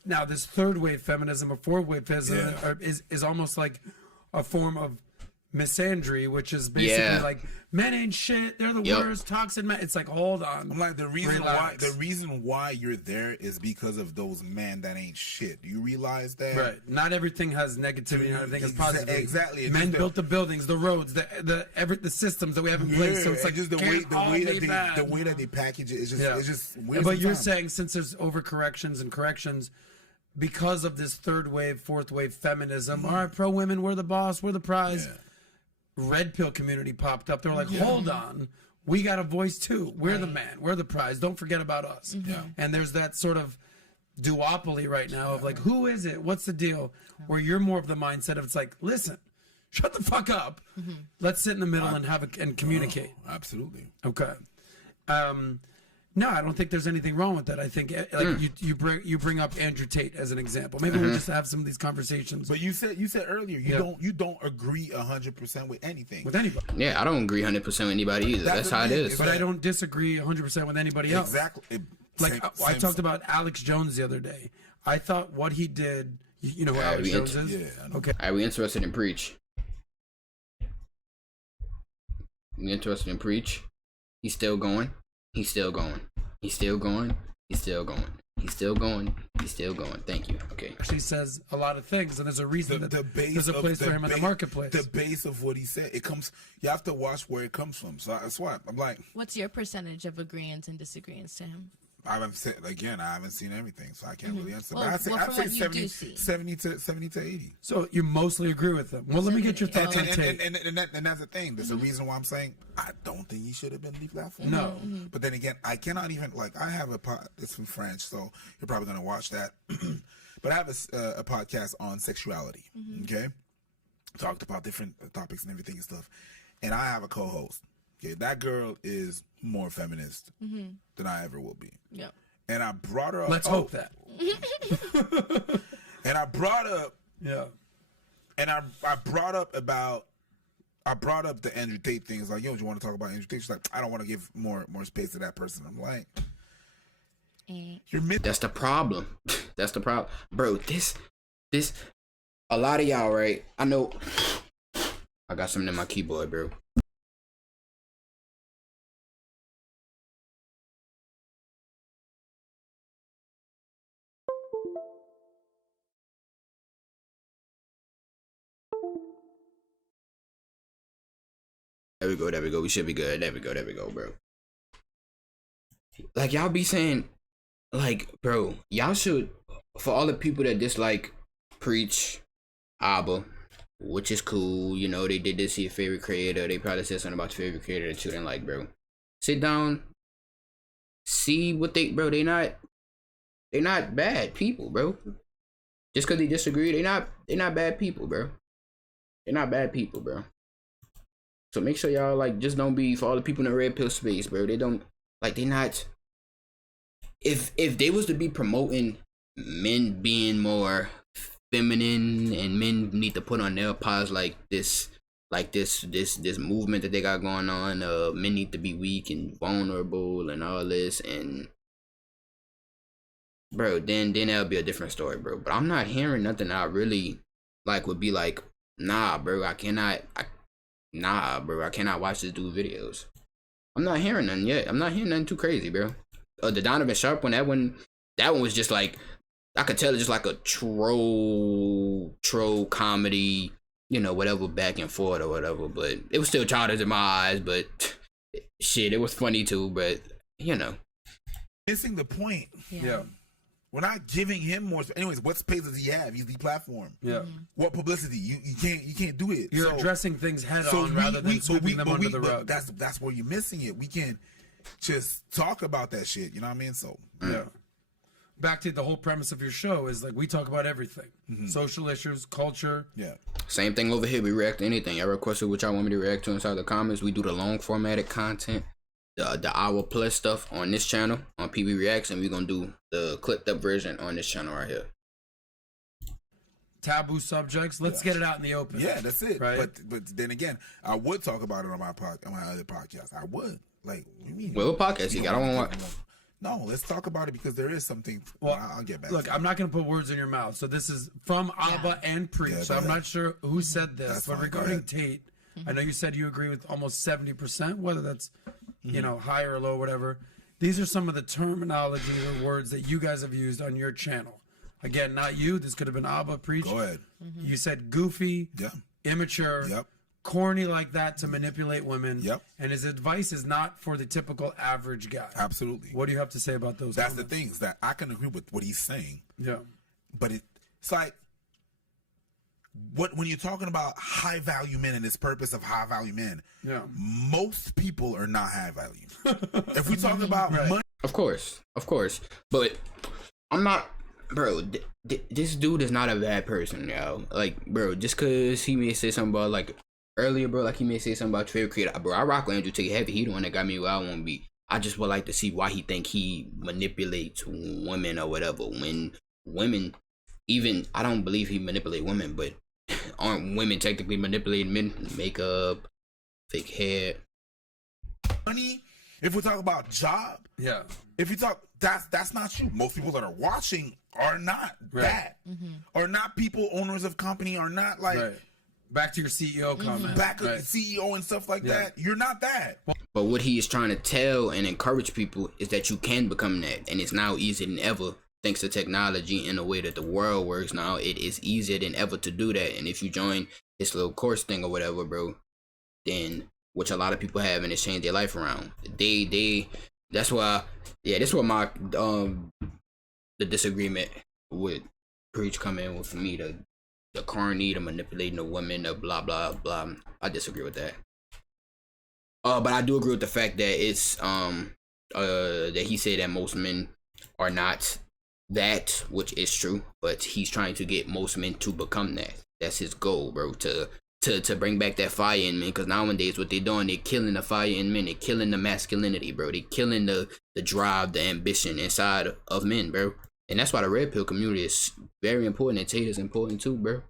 Now, this third wave feminism or fourth wave feminism is almost like a form of misandry, which is basically like men ain't shit, they're the worst, toxic men. It's like, hold on. I'm like, the reason why you're there is because of those men that ain't shit. Do you realize that? Right. Not everything has negativity, not everything is positive. Exactly. Men built the buildings, the roads, the systems that we have in place. So it's like just the way that they package it is just weird. But you're saying since there's overcorrections and corrections because of this third wave, fourth wave feminism, all right, pro women, we're the boss, we're the prize. Red pill community popped up. They're like, hold on, we got a voice too. We're the man. We're the prize. Don't forget about us. And there's that sort of duopoly right now of like, who is it? What's the deal? Where you're more of the mindset of it's like, listen, shut the fuck up. Let's sit in the middle and and communicate. Absolutely. Okay. No, I don't think there's anything wrong with that. I think like you bring up Andrew Tate as an example. Maybe we'll just have some of these conversations. But you said earlier you don't agree 100% with anything. With anybody. Yeah, I don't agree 100% with anybody either. That's how it is. But I don't disagree 100% with anybody else. Exactly. Like I talked about Alex Jones the other day. I thought what he did. You know who Alex Jones is? Yeah. I know. Okay. Are we interested in Preach? We interested in Preach? He's still going. He's still going. He's still going. He's still going. He's still going. He's still going. Thank you. Okay. Actually says a lot of things, and there's a reason that there's a place for him in the marketplace. The base of what he said, it comes. You have to watch where it comes from. So that's why I'm like. What's your percentage of agreeants and disagreeants to him? I haven't seen everything, so I can't really answer. Well, but I'd say 70 to 80. So you mostly agree with him. Well, let me get your thoughts on Tate. And that's the thing. There's a reason why I'm saying I don't think he should have been deplatformed. No. But then again, I cannot even I have a pod. It's in French, so you're probably gonna watch that. But I have a podcast on sexuality. Okay, talked about different topics and everything and stuff. And I have a co-host. Okay, that girl is more feminist than I ever will be. Yeah. And I brought her up. Let's hope that. And I brought up. Yeah. And I brought up the Andrew Tate things. Like, yo, do you want to talk about Andrew Tate? She's like, I don't want to give more space to that person. I'm like, you're That's the problem. That's the problem, bro. This, a lot of y'all, right? I know. I got something in my keyboard, bro. There we go. We should be good. There we go, bro. Like, y'all be saying, like, bro, y'all should, for all the people that dislike Preach, Abba, which is cool, you know, they did this to your favorite creator. They probably said something about your favorite creator that you didn't like, bro. Sit down, see what bro, they're not bad people, bro. Just because they disagree, they're not bad people, bro. They're not bad people, bro. So make sure y'all, like, just don't be, for all the people in the red pill space, bro. They don't, like, they not, if they was to be promoting men being more feminine and men need to put on nail polish like this movement that they got going on, men need to be weak and vulnerable and all this, and bro, then that'll be a different story, bro. But I'm not hearing nothing I really, like, would be like, nah, bro, I cannot watch this dude videos. I'm not hearing nothing yet. I'm not hearing nothing too crazy, bro. The Donovan Sharp one, that one was just like, I could tell it's just like a troll comedy, you know, whatever, back and forth or whatever. But it was still childish in my eyes, but shit, it was funny too, but you know. Missing the point. Yeah. We're not giving him more. Anyways, what space does he have? He's the platform. Yeah. What publicity? You can't do it. You're addressing things head on rather than sweeping them under the rug. That's where you're missing it. We can't just talk about that shit. You know what I mean? So yeah. Back to the whole premise of your show is like we talk about everything, social issues, culture. Yeah. Same thing over here. We react to anything. Y'all requested what y'all want me to react to inside the comments. We do the long formatted content, the hour plus stuff on this channel on PB Reacts, and we're gonna do the clipped up version on this channel right here. Taboo subjects. Let's get it out in the open. Yeah, that's it. Right. But then again, I would talk about it on my other podcast. I would. Like, what do you mean? Well, what podcast you got? I don't want. No, let's talk about it because there is something. Well, I'll get back. Look, I'm not going to put words in your mouth. So this is from Abba and Preach. Yeah, so I'm not sure who said this, That's but fine. regarding Tate, I know you said you agree with almost 70%, whether that's you know high or low, whatever. These are some of the terminology or words that you guys have used on your channel. Again, not you. This could have been Abba, Preach. Go ahead. You said goofy, immature, corny like that to manipulate women. And his advice is not for the typical average guy. Absolutely. What do you have to say about those? That's the thing, is that I can agree with what he's saying. Yeah. But it's like when you're talking about high value men and this purpose of high value men, most people are not high value. If we talk about money, of course, but I'm not. bro, this dude is not a bad person, yo. Like, bro, just cause he may say something about like earlier, bro, like he may say something about your favorite creator, bro. I rock with Andrew Tate heavy. He the one that got me where I want to be. I just would like to see why he think he manipulates women or whatever. When women, even I don't believe he manipulate women, but aren't women technically manipulating men? Makeup, fake hair. Money. If we talk about job, Yeah. if you talk, that's not you. Most people that are watching are not that, are not people owners of company, are not like Right. Back to your CEO comment. back Right. of CEO and stuff like Yeah. that. You're not that. But what he is trying to tell and encourage people is that you can become that, and it's now easier than ever thanks to technology and the way that the world works now. It is easier than ever to do that, and if you join this little course thing or whatever, bro, then which a lot of people have and it's changed their life around. That's why that's where my the disagreement with Preach come in with me, the corny, the manipulating the women, the blah blah blah. I disagree with that. But I do agree with the fact that it's that he said that most men are not that, which is true, but he's trying to get most men to become that. That's his goal, bro, to bring back that fire in men, because nowadays what they're doing, they're killing the fire in men, they're killing the masculinity, bro, they're killing the drive, the ambition inside of men, bro. And that's why the red pill community is very important, and Tate is important too, bro.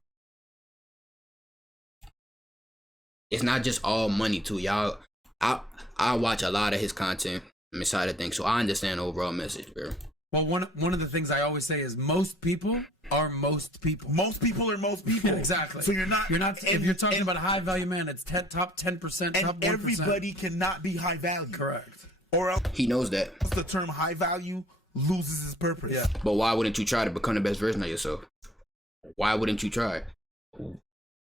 It's not just all money too, y'all. I watch a lot of his content inside of things, so I understand the overall message, bro. Well, one of the things I always say is most people are most people. Most people are most people. Exactly. So you're not. If you're talking about a high value man, it's top 10%, and top 1%. everybody cannot be high value. Correct. Or else He knows that. the term high value loses its purpose. Yeah. But why wouldn't you try to become the best version of yourself? Why wouldn't you try?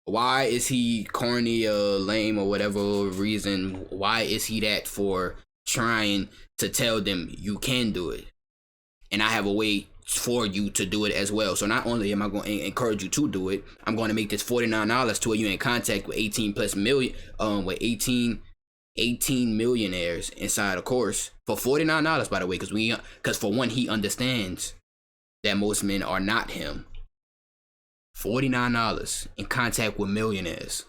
Why is he corny or lame or whatever reason? Why is he that for trying to tell them you can do it? And I have a way for you to do it as well. So not only am I going to encourage you to do it, I'm going to make this $49 to where you're in contact with 18 millionaires inside a course for $49, by the way, because for one, he understands that most men are not him. $49 in contact with millionaires,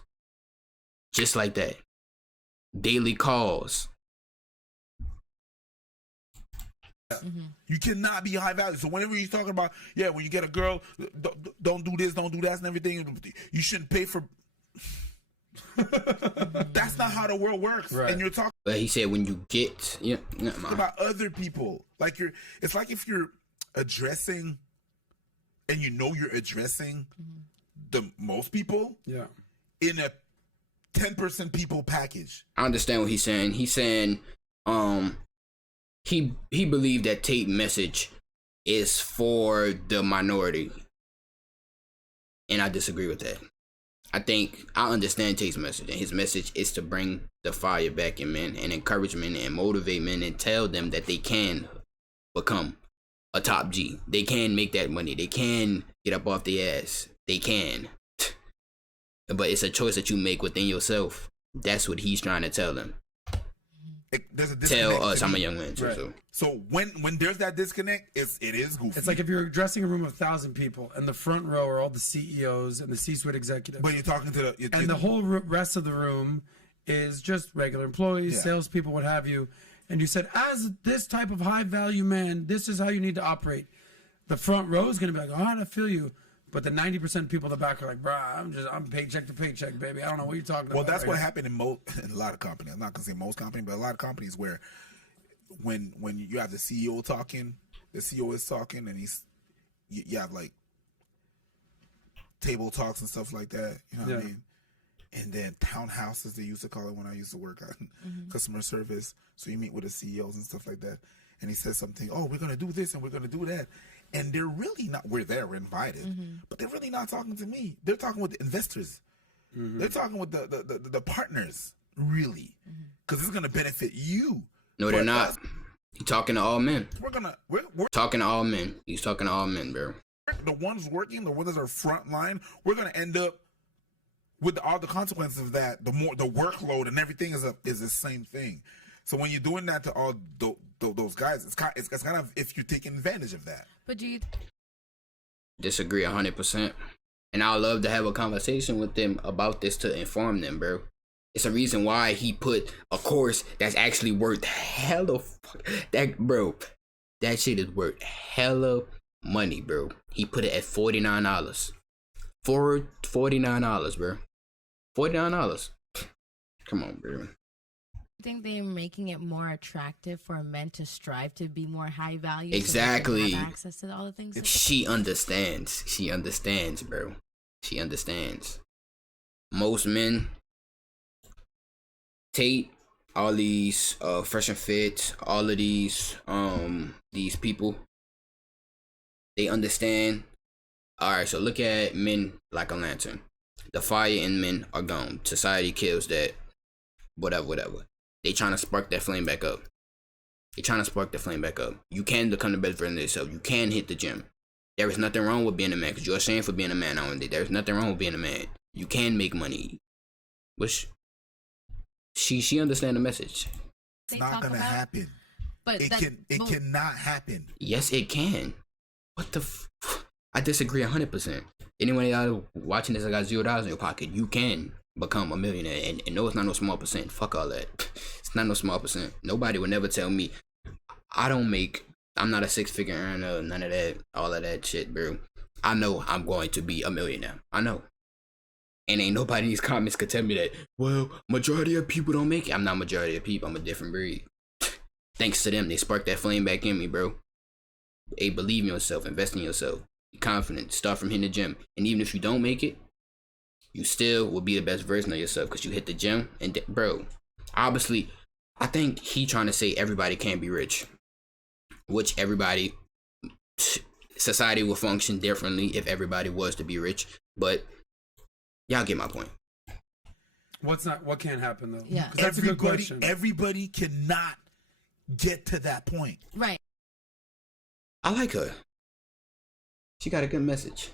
just like that. Daily calls. You cannot be high value. So whenever you're talking about, when you get a girl, don't do this, don't do that, and everything, you shouldn't pay for. That's not how the world works. Right. And you're talking But he said when you get, about other people. Like it's like if you're addressing, and you know you're addressing the most people Yeah. in a 10% people package. I understand what he's saying. He's saying, he believed that Tate message is for the minority, and I disagree with that. I understand Tate's message, and his message is to bring the fire back in men and encourage men and motivate men and tell them that they can become a top G. They can make that money. They can get up off the ass. They can. But it's a choice that you make within yourself. That's what he's trying to tell them. There's a disconnect. Tell us, I'm a young man too. Right. So when there's that disconnect, it is goofy. It's like if you're addressing a room of 1,000 people, and the front row are all the CEOs and the C-suite executives, but you're talking to and the whole rest of the room is just regular employees, salespeople, what have you. And you said, as this type of high value man, this is how you need to operate. The front row is going to be like, all right, I feel you. But the 90% people in the back are like, bruh, I'm paycheck to paycheck, baby. I don't know what you're talking about. Well, that's right what now. happened in a lot of companies. I'm not gonna say most companies, but a lot of companies where when you have the CEO talking, the CEO is talking, and you have like table talks and stuff like that. You know what I mean? And then townhouses, they used to call it when I used to work on customer service. So you meet with the CEOs and stuff like that, and he says something. Oh, we're gonna do this and we're gonna do that. And they're really not, we're there, we're invited, but they're really not talking to me. They're talking with the investors. They're talking with the partners, really. Because it's going to benefit you. no, they're not. He's talking to all men. We're Talking to all men. He's talking to all men, bro. the ones working, the ones that are front line, we're going to end up with all the consequences of that. The workload and everything is the same thing. So when you're doing that to all those guys, it's kind of if you're taking advantage of that. But do you disagree 100%. And I love to have a conversation with them about this to inform them, bro. It's a reason why he put a course that's actually worth hella that, bro. That shit is worth hella money, bro. He put it at $49. For $49, bro. $49. Come on, bro. I think they're making it more attractive for men to strive to be more high value. Exactly. So they can have access to all the things. She understands. She understands, bro. She understands. Most men, Tate, all these Fresh and Fit, all of these people, they understand. All right, so look at men like a lantern. The fire in men are gone. Society kills that. Whatever. They trying to spark that flame back up. You can become the best version of yourself. You can hit the gym. There is nothing wrong with being a man, because you're ashamed for being a man nowadays. There's nothing wrong with being a man. You can make money. Which she understand the message. It's not gonna happen. But it cannot happen. Yes, it can. What the I disagree 100%. Anyone out watching this that got $0 in your pocket, you can become a millionaire. And no, it's not no small percent. Fuck all that. It's not no small percent. Nobody would never tell me I'm not a 6-figure earner, none of that, all of that shit, bro. I know I'm going to be a millionaire. I know. And ain't nobody in these comments could tell me that, well, majority of people don't make it. I'm not majority of people. I'm a different breed. Thanks to them, they sparked that flame back in me, bro. Hey, believe in yourself. Invest in yourself. Be confident. Start from hitting the gym. And even if you don't make it, you still will be the best version of yourself because you hit the gym. And, bro, obviously, I think he trying to say everybody can't be rich. Which society will function differently if everybody was to be rich. But y'all get my point. What can't happen though? Yeah. That's a good question. Everybody cannot get to that point. Right. I like her. She got a good message.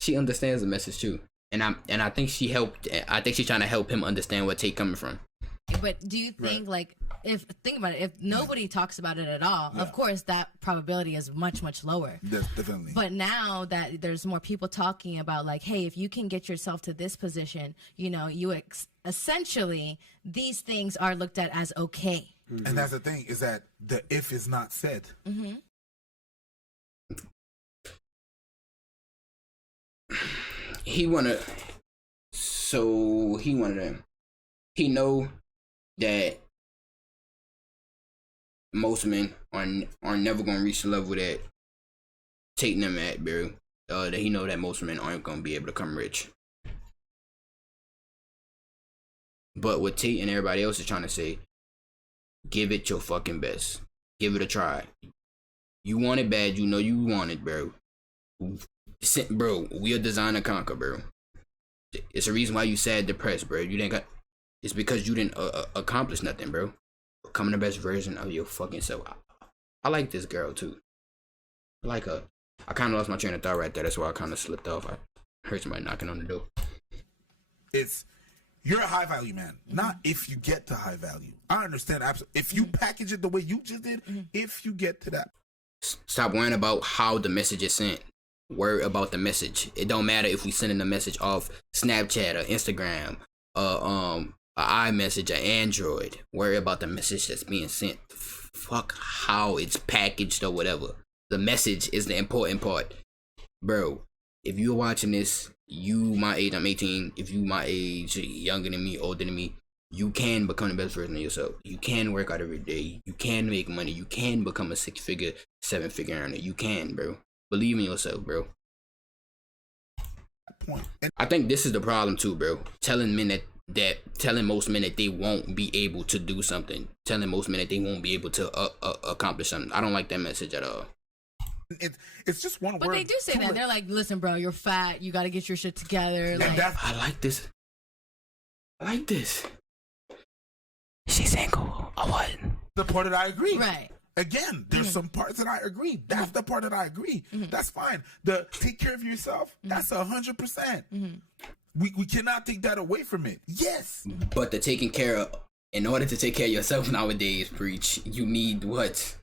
She understands the message too. And I think she helped. I think she's trying to help him understand where Tate coming from. But do you think think about it, if nobody talks about it at all, of course that probability is much, much lower. Definitely. But now that there's more people talking about like, hey, if you can get yourself to this position, essentially these things are looked at as okay. Mm-hmm. And that's the thing, is that the if is not said. Mm-hmm. He know that most men are never gonna reach the level that Tate them at, bro. That he know that most men aren't gonna be able to become rich. But what Tate and everybody else is trying to say, give it your fucking best. Give it a try. You want it bad, you know you want it, bro. Bro, we are designed to conquer, bro. It's a reason why you sad, depressed, bro. It's because you didn't accomplish nothing, bro. Becoming the best version of your fucking self. I like this girl too. I like her. I kind of lost my train of thought right there. That's why I kind of slipped off. I heard somebody knocking on the door. You're a high value man, not if you get to high value. I understand absolutely. If you package it the way you just did, if you get to that. Stop worrying about how the message is sent. Worry about the message. It don't matter if we sending a message off Snapchat or Instagram, iMessage or Android. Worry about the message that's being sent. Fuck how it's packaged or whatever. The message is the important part. Bro, if you're watching this, you my age, I'm 18. If you my age, younger than me, older than me, you can become the best version of yourself. You can work out every day. You can make money. You can become a 6-figure, 7-figure earner. You can, bro. Believe in yourself, bro. I think this is the problem too, bro. Telling most men that they won't be able to do something. Telling most men that they won't be able to accomplish something. I don't like that message at all. It's just one word. But they do say that. They're like, listen, bro, you're fat. You got to get your shit together. Like, I like this. She's single. I wasn't. The part that I agree. Right. Again, there's some parts that I agree. That's the part that I agree. That's fine. The take care of yourself, that's 100%. We cannot take that away from it. Yes. But in order to take care of yourself nowadays, Preach, you need what?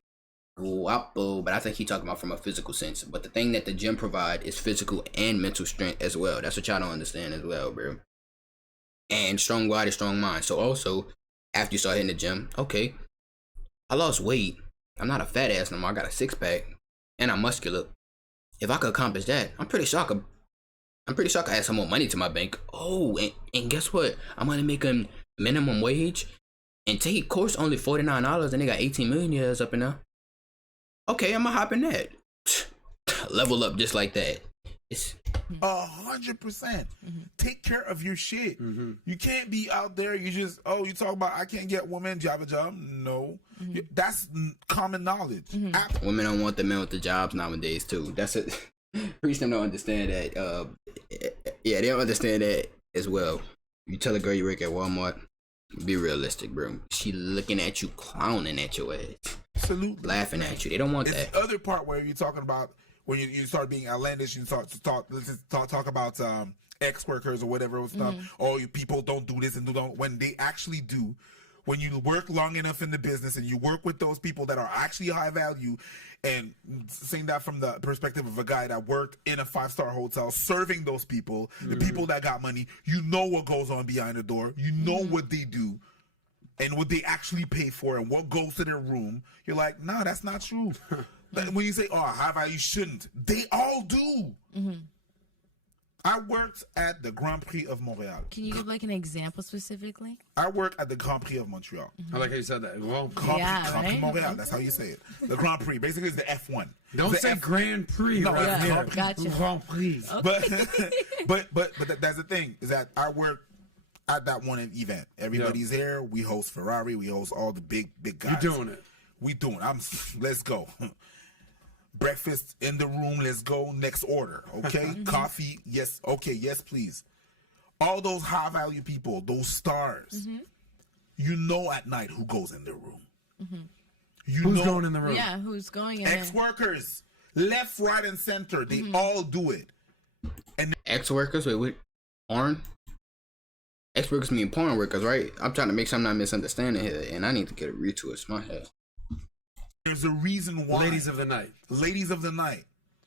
guapo, but I think he talking about from a physical sense. But the thing that the gym provide is physical and mental strength as well. That's what y'all don't understand as well, bro. And strong body, strong mind. So also, after you start hitting the gym, okay, I lost weight. I'm not a fat ass no more. I got a 6-pack, and I'm muscular. If I could accomplish that, I'm pretty sure I could add some more money to my bank. Oh, and guess what? I'm gonna make a minimum wage, and take course only $49, and they got 18 millionaires up in there. Okay, I'm gonna hop in that. Level up just like that. It's 100%. Take care of your shit. You can't be out there. You just you talk about I can't get women. Do you have a job? No, that's common knowledge. Women don't want the men with the jobs nowadays too. That's it. Priests don't understand that. Yeah, they don't understand that as well. You tell a girl you work at Walmart, be realistic, bro. She looking at you, clowning at your ass, Absolutely, laughing at you. They don't want it's that. the other part where you're talking about when you start being outlandish. You start to talk about ex workers or whatever stuff. Oh, you people don't do this and don't. When they actually do. When you work long enough in the business and you work with those people that are actually high value, and saying that from the perspective of a guy that worked in a 5-star hotel serving those people, the people that got money, you know what goes on behind the door. You know what they do and what they actually pay for and what goes to their room. You're like, nah, that's not true. When you say, oh, high value, you shouldn't. They all do. I worked at the Grand Prix of Montreal. Can you give like an example specifically? I work at the Grand Prix of Montreal. I like how you said that. Well, Grand Prix right? Montreal, that's how you say it. The Grand Prix, basically, is the F1. don't say Grand Prix No, right yeah, here. gotcha. Grand Prix. But that's the thing, is that I work at that one event. Everybody's there. We host Ferrari. We host all the big guys. You're doing it. We doing it. Let's go. Breakfast in the room. Let's go. Next order. Okay. Coffee. Yes. Okay. Yes, please. All those high value people, those stars, you know at night who goes in the room. You Who's know going in the room? Yeah, who's going in there? ex-workers, left, right, and center. They all do it. Ex-workers, wait, porn? Ex-workers mean porn workers, right? I'm trying to make sure I'm not misunderstanding here, and I need to get a read to it. My head. There's a reason why. Ladies of the night. Ladies of the night.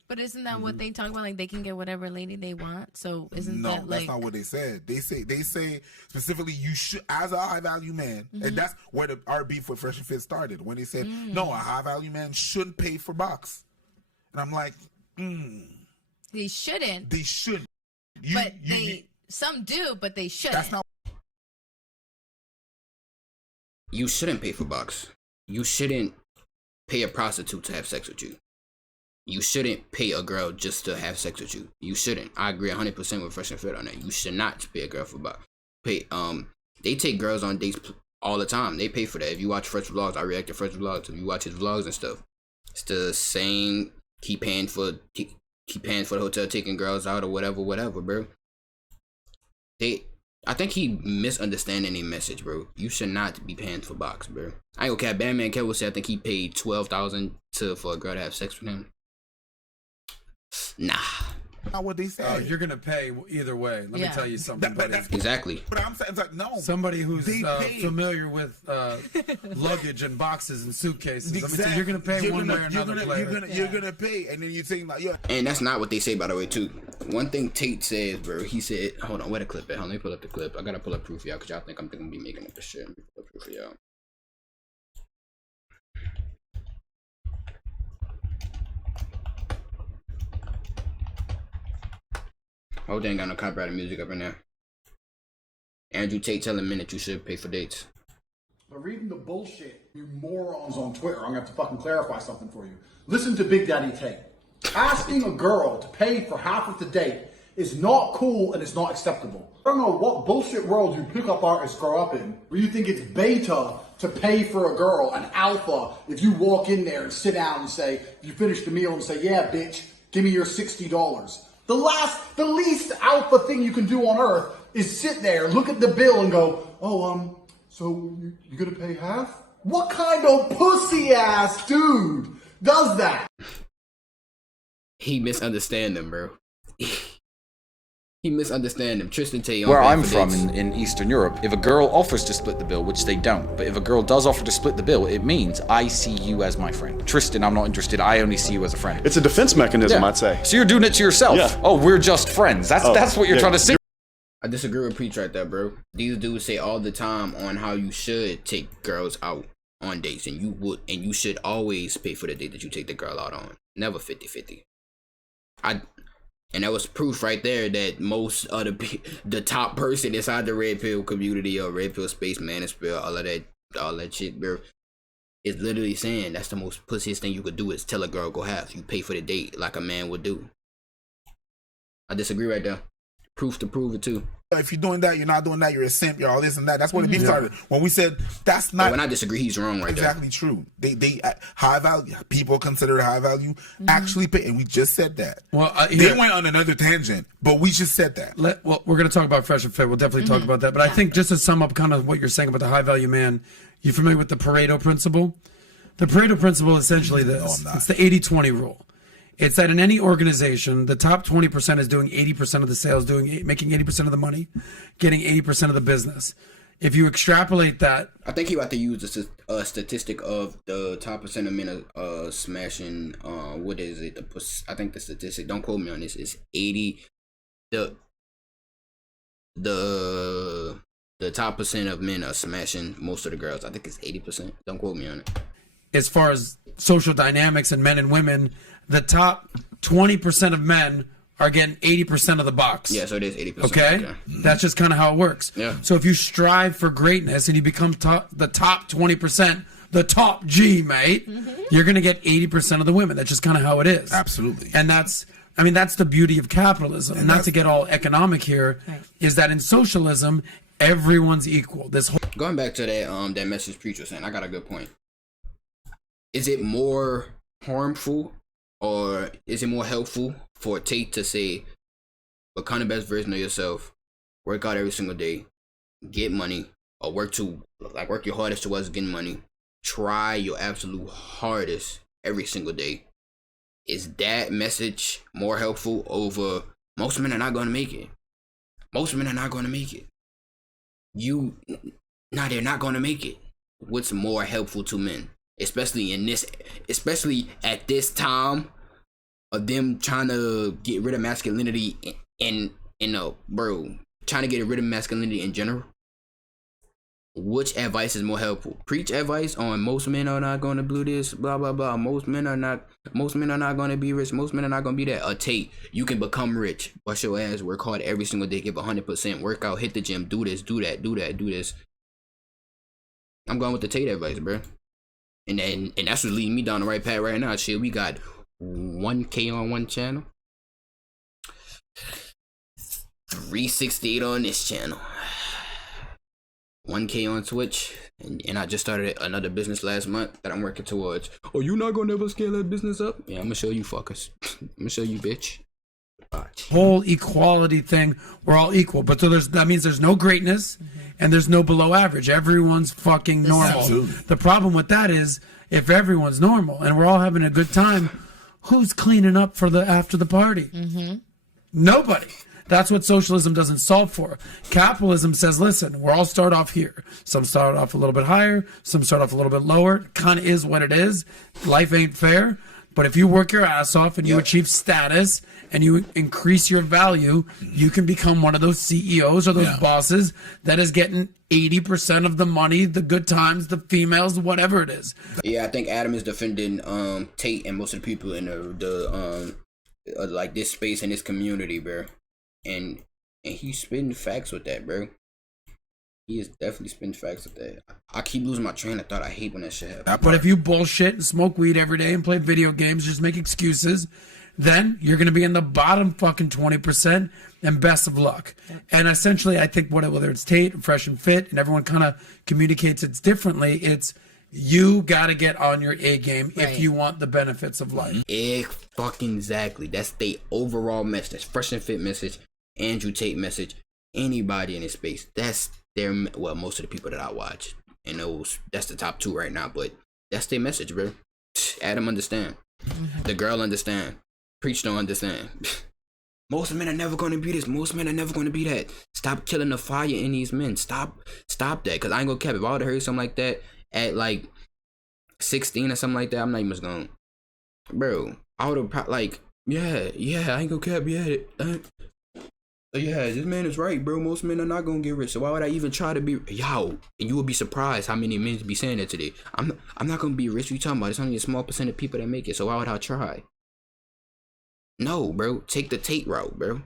But isn't that what they talk about? Like they can get whatever lady they want. So isn't No, that like? that's not what they said. They say specifically you should, as a high value man, and that's where our beef with Fresh and Fit started. When they said no, a high value man shouldn't pay for box, and I'm like, They shouldn't. they shouldn't. Some do, but they shouldn't. That's not. You shouldn't pay for box. You shouldn't pay a prostitute to have sex with you. You shouldn't pay a girl just to have sex with you. You shouldn't. I agree 100% with Fresh and Fit on that. You should not pay a girl for box. They take girls on dates all the time. They pay for that. If you watch Fresh vlogs, I react to Fresh vlogs. If you watch his vlogs and stuff, it's the same. Keep paying for the hotel, taking girls out or whatever, bro. I think he misunderstanding the message, bro. You should not be paying for box, bro. I ain't gonna cap. Batman Kev said I think he paid $12,000 for a girl to have sex with him. Nah. Not what they said. You're gonna pay either way. Let me tell you something, buddy. Exactly. But I'm saying, it's like, no. Somebody who's familiar with luggage and boxes and suitcases. Let me tell you, you're gonna pay one way or another. You're gonna pay, and then you think like, yeah. And that's not what they say, by the way, too. One thing Tate says, bro. He said, "Hold on, where the clip at? Let me pull up the clip. I gotta pull up proof, y'all, because y'all think I'm gonna be making up the shit. Let me pull up proof for y'all." Oh, they ain't got no copyrighted music up in there. Andrew Tate telling men that you should pay for dates. But reading the bullshit, you morons on Twitter, I'm gonna have to fucking clarify something for you. Listen to Big Daddy Tate. Asking a girl to pay for half of the date is not cool and it's not acceptable. I don't know what bullshit world you pickup artists grow up in, where you think it's beta to pay for a girl, and alpha if you walk in there and sit down and say, if you finish the meal and say, yeah, bitch, give me your $60. The least alpha thing you can do on earth is sit there, look at the bill and go, so you're gonna pay half? What kind of pussy ass dude does that? He misunderstand them, bro. He He misunderstand him. Tristan Tate. Where I'm from in Eastern Europe, if a girl offers to split the bill, which they don't, but if a girl does offer to split the bill, it means I see you as my friend. Tristan, I'm not interested. I only see you as a friend. It's a defense mechanism, I'd say. So you're doing it to yourself. Yeah. Oh, we're just friends. That's what you're trying to say. I disagree with Preach right there, bro. These dudes say all the time on how you should take girls out on dates, and you should always pay for the date that you take the girl out on. Never 50-50. And that was proof right there that most of the top person inside the red pill community or red pill space, manosphere, all that shit, bro, is literally saying that's the most pussiest thing you could do is tell a girl go half. You pay for the date like a man would do. I disagree right there. Proof to prove it too. If you're doing that, you're not doing that, you're a simp, you're all this and that. That's what the beef started. When we said that's not when I disagree, he's wrong right exactly true. They high value people consider high value actually pay, and we just said that. Well, they went on another tangent, but we just said that. Well, we're going to talk about Fresh and Fit. We'll definitely talk about that. But I think just to sum up kind of what you're saying about the high value man, you familiar with the Pareto principle? The Pareto principle is essentially this. No, I'm not. It's the 80-20 rule. It's that in any organization, the top 20% is doing 80% of the sales, making 80% of the money, getting 80% of the business. If you extrapolate that, I think he about to use a statistic of the top percent of men are smashing. What is it? I think the statistic. Don't quote me on this. Is 80. The top percent of men are smashing most of the girls. I think it's 80%. Don't quote me on it. as far as social dynamics and men and women, the top 20% of men are getting 80% of the box. Yeah, so it is 80%. Okay? That's just kind of how it works. Yeah. So if you strive for greatness and you become the top 20%, the top G, mate, you're going to get 80% of the women. That's just kind of how it is. Absolutely. And that's the beauty of capitalism. And not to get all economic here, is that in socialism, everyone's equal. This whole Going back to that message Preacher was saying, I got a good point. Is it more harmful or is it more helpful for Tate to say, become the best version of yourself, work out every single day, get money, or work your hardest towards getting money, try your absolute hardest every single day? Is that message more helpful over most men are not going to make it? Most men are not going to make it. They're not going to make it. What's more helpful to men? Especially at this time of them trying to get rid of masculinity trying to get rid of masculinity in general. Which advice is more helpful? Preach advice on most men are not going to do this, blah blah blah. Most men are not going to be rich. Most men are not going to be that. Or Tate, you can become rich. Bust your ass, work hard every single day, give 100%, work out, hit the gym, do this, do that, do this. I'm going with the Tate advice, bro. And that's what's leading me down the right path right now. Shit, we got 1K on one channel, 368 on this channel, 1K on Twitch, and I just started another business last month that I'm working towards. Oh, you not gonna ever scale that business up? Yeah, I'm gonna show you fuckers. I'm gonna show you, bitch. Watch. whole equality thing, we're all equal. But so that means there's no greatness and there's no below average. Everyone's fucking normal. Absolutely. The problem with that is if everyone's normal and we're all having a good time, who's cleaning up for after the party? Nobody. That's what socialism doesn't solve for. Capitalism says, listen, we'll all start off here. Some start off a little bit higher, some start off a little bit lower. Kind of is what it is. Life ain't fair. But if you work your ass off and you achieve status and you increase your value, you can become one of those CEOs or those bosses that is getting 80% of the money, the good times, the females, whatever it is. Yeah, I think Adam is defending Tate and most of the people in the like this space and this community, bro. And he's spitting facts with that, bro. He is definitely spitting facts with that. I keep losing my train of thought. I hate when that shit happens. But if you bullshit and smoke weed every day and play video games, just make excuses, then you're going to be in the bottom fucking 20%, and best of luck. And essentially, I think whether it's Tate, Fresh and Fit, and everyone kind of communicates it differently, it's you got to get on your A game if you want the benefits of life. Exactly. That's the overall message. That's Fresh and Fit message, Andrew Tate message, anybody in this space. That's most of the people that I watch. And that's the top two right now, but that's their message, bro. Adam understand. The girl understand. Preach don't understand. Most men are never going to be this. Most men are never going to be that. Stop killing the fire in these men. Stop that. Because I ain't going to cap. If I would have heard something like that at like 16 or something like that, I'm not even just going, bro, I would have like, yeah, I ain't going to cap. Yeah, this man is right, bro. Most men are not going to get rich. So why would I even try to be, yo, and you would be surprised how many men be saying that today. I'm not going to be rich. What you talking about? It's only a small percent of people that make it. So why would I try? No, bro. Take the Tate route, bro.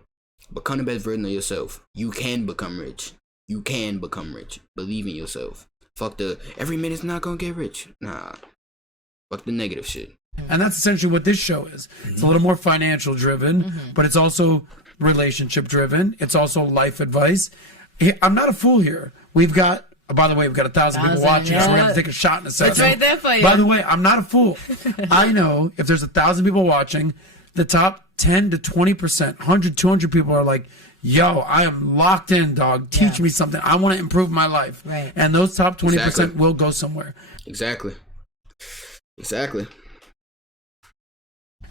Become the best version of yourself. You can become rich. You can become rich. Believe in yourself. Fuck the every minute's not gonna get rich. Nah. Fuck the negative shit. And that's essentially what this show is. It's a little more financial driven, but it's also relationship driven. It's also life advice. I'm not a fool here. We've got, by the way, we've got 1,000 people watching, so we're going to take a shot in a second. It's right there for you. By the way, I'm not a fool. I know if there's 1,000 people watching, the top 10 to 20%, 100, 200 people are like, yo, I am locked in, dog. Teach me something. I want to improve my life. Right. And those top 20% will go somewhere. Exactly.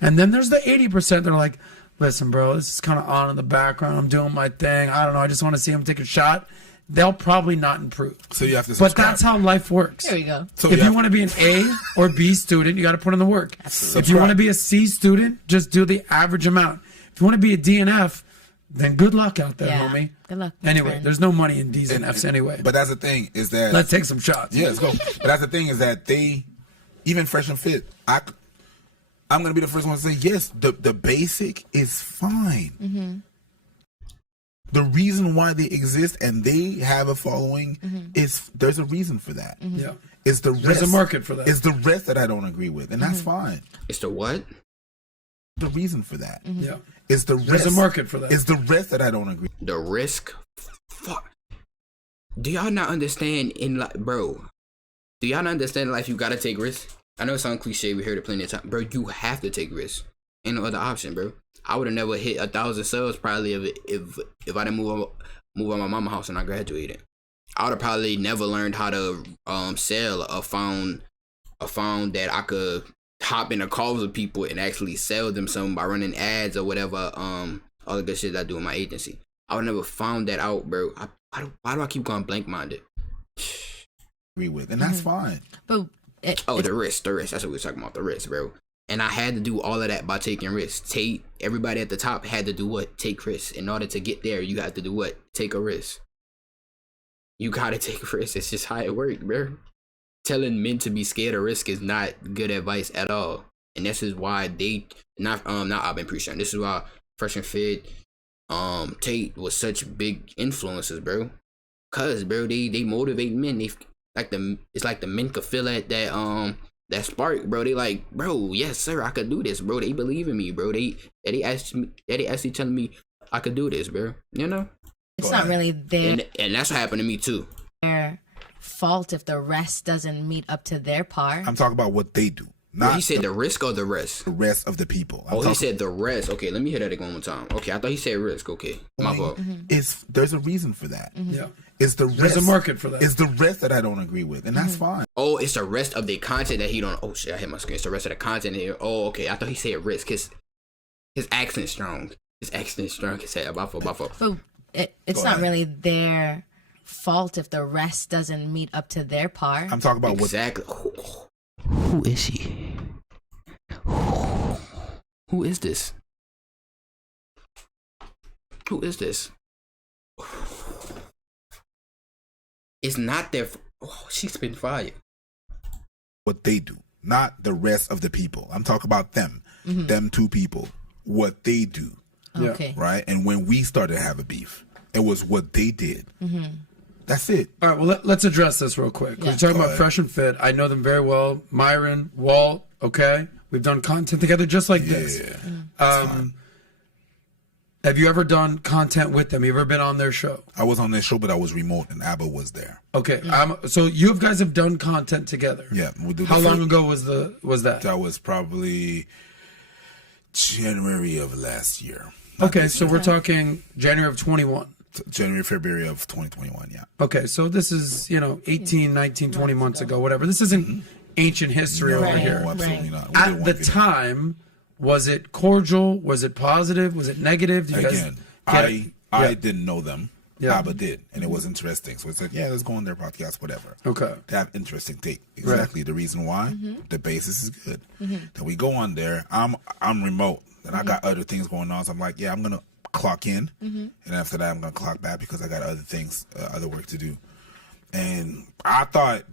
And then there's the 80% that are like, listen, bro, this is kind of on in the background. I'm doing my thing. I don't know. I just want to see him take a shot. They'll probably not improve. So you have to subscribe. But that's how life works. There we go. So If you want to be an A or B student, you got to put in the work. If you want to be a C student, just do the average amount. If you want to be a D and F, then good luck out there, homie. Good luck. my Anyway, friend. there's no money in D's and F's anyway. But that's the thing is that Let's take some shots. yeah, let's go. But that's the thing is that they, even Fresh and Fit, I'm gonna be the first one to say yes. The basic is fine. The reason why they exist and they have a following is there's a reason for that. Yeah. It's the rest. There's a market for that. It's the rest that I don't agree with, and that's fine. It's the what? The reason for that. Yeah. It's the rest. There's a market for that. It's the rest that I don't agree. The risk. Fuck. Do y'all not understand in life, bro? Do y'all not understand in life you gotta take risks? I know it sounds cliche. We heard it plenty of times, bro. You have to take risks. Ain't no other option, bro. I would have never hit 1,000 subs probably if I didn't move out my mama house and I graduated. I would have probably never learned how to sell a phone that I could hop in the calls with people and actually sell them something by running ads or whatever. All the good shit I do in my agency. I would never found that out, bro. Why do I keep going blank minded? Agree with, and that's fine. But The risk. That's what we were talking about. The risk, bro. And I had to do all of that by taking risks. Everybody at the top had to do what? Take risks. In order to get there, you have to do what? Take a risk. You gotta take a risk. It's just how it works, bro. Telling men to be scared of risk is not good advice at all. And this is why they not I've been preaching. This is why Fresh and Fit, Tate was such big influences, bro. Cause bro, they motivate men. It's like the men could feel that spark, bro. They like, bro, yes sir, I could do this, bro. They believe in me, bro. They actually telling me I could do this, bro. You know? it's not really their And that's what happened to me too. fault if the rest doesn't meet up to their par. I'm talking about what they do, Well, not he said the risk or the rest. the rest of the people. He said the rest. Okay, let me hear that again one more time. Okay, I thought he said risk. Okay, my fault. There's a reason for that. Yeah. It's the rest. There's a market for that. It's the rest that I don't agree with, and that's fine. Oh, it's the rest of the content that he don't. Oh shit, I hit my screen. It's the rest of the content here. Oh, okay. I thought he said risk. His accent's strong. His accent's strong. He said my fault. But it's Go not ahead. really their fault if the rest doesn't meet up to their par. I'm talking about what. Exactly. Who is she? Who is this? Who is this? It's not their. Oh, she's been fired. What they do, not the rest of the people. I'm talking about them, them two people. What they do, Okay. right? And when we started to have a beef, it was what they did. That's it. All right, well, let's address this real quick. Yeah. We're talking Go about ahead. Fresh and Fit. I know them very well. Myron, Walt, okay? We've done content together just like this. Have you ever done content with them? You ever been on their show? I was on this show, but I was remote, and Abba was there. Okay, so you guys have done content together. Yeah. We did How the long first- ago was that? That was probably January of last year. Okay, so we're talking January of 21. January, February of 2021, yeah. Okay, so this is, 18, 19, 20 months ago, whatever. This isn't ancient history over Right. here. No, absolutely not. We At did one the video. time, Was it cordial? Was it positive? Was it negative? Did you guys Again, get it? I didn't know them. Yeah. Abba did, and it was interesting. So I said, yeah, let's go on their podcast, whatever. Okay. They have interesting take. Exactly the reason why the basis is good. Then we go on there. I'm remote, and I got other things going on. So I'm like, yeah, I'm gonna clock in, and after that, I'm gonna clock back because I got other things, other work to do. And I thought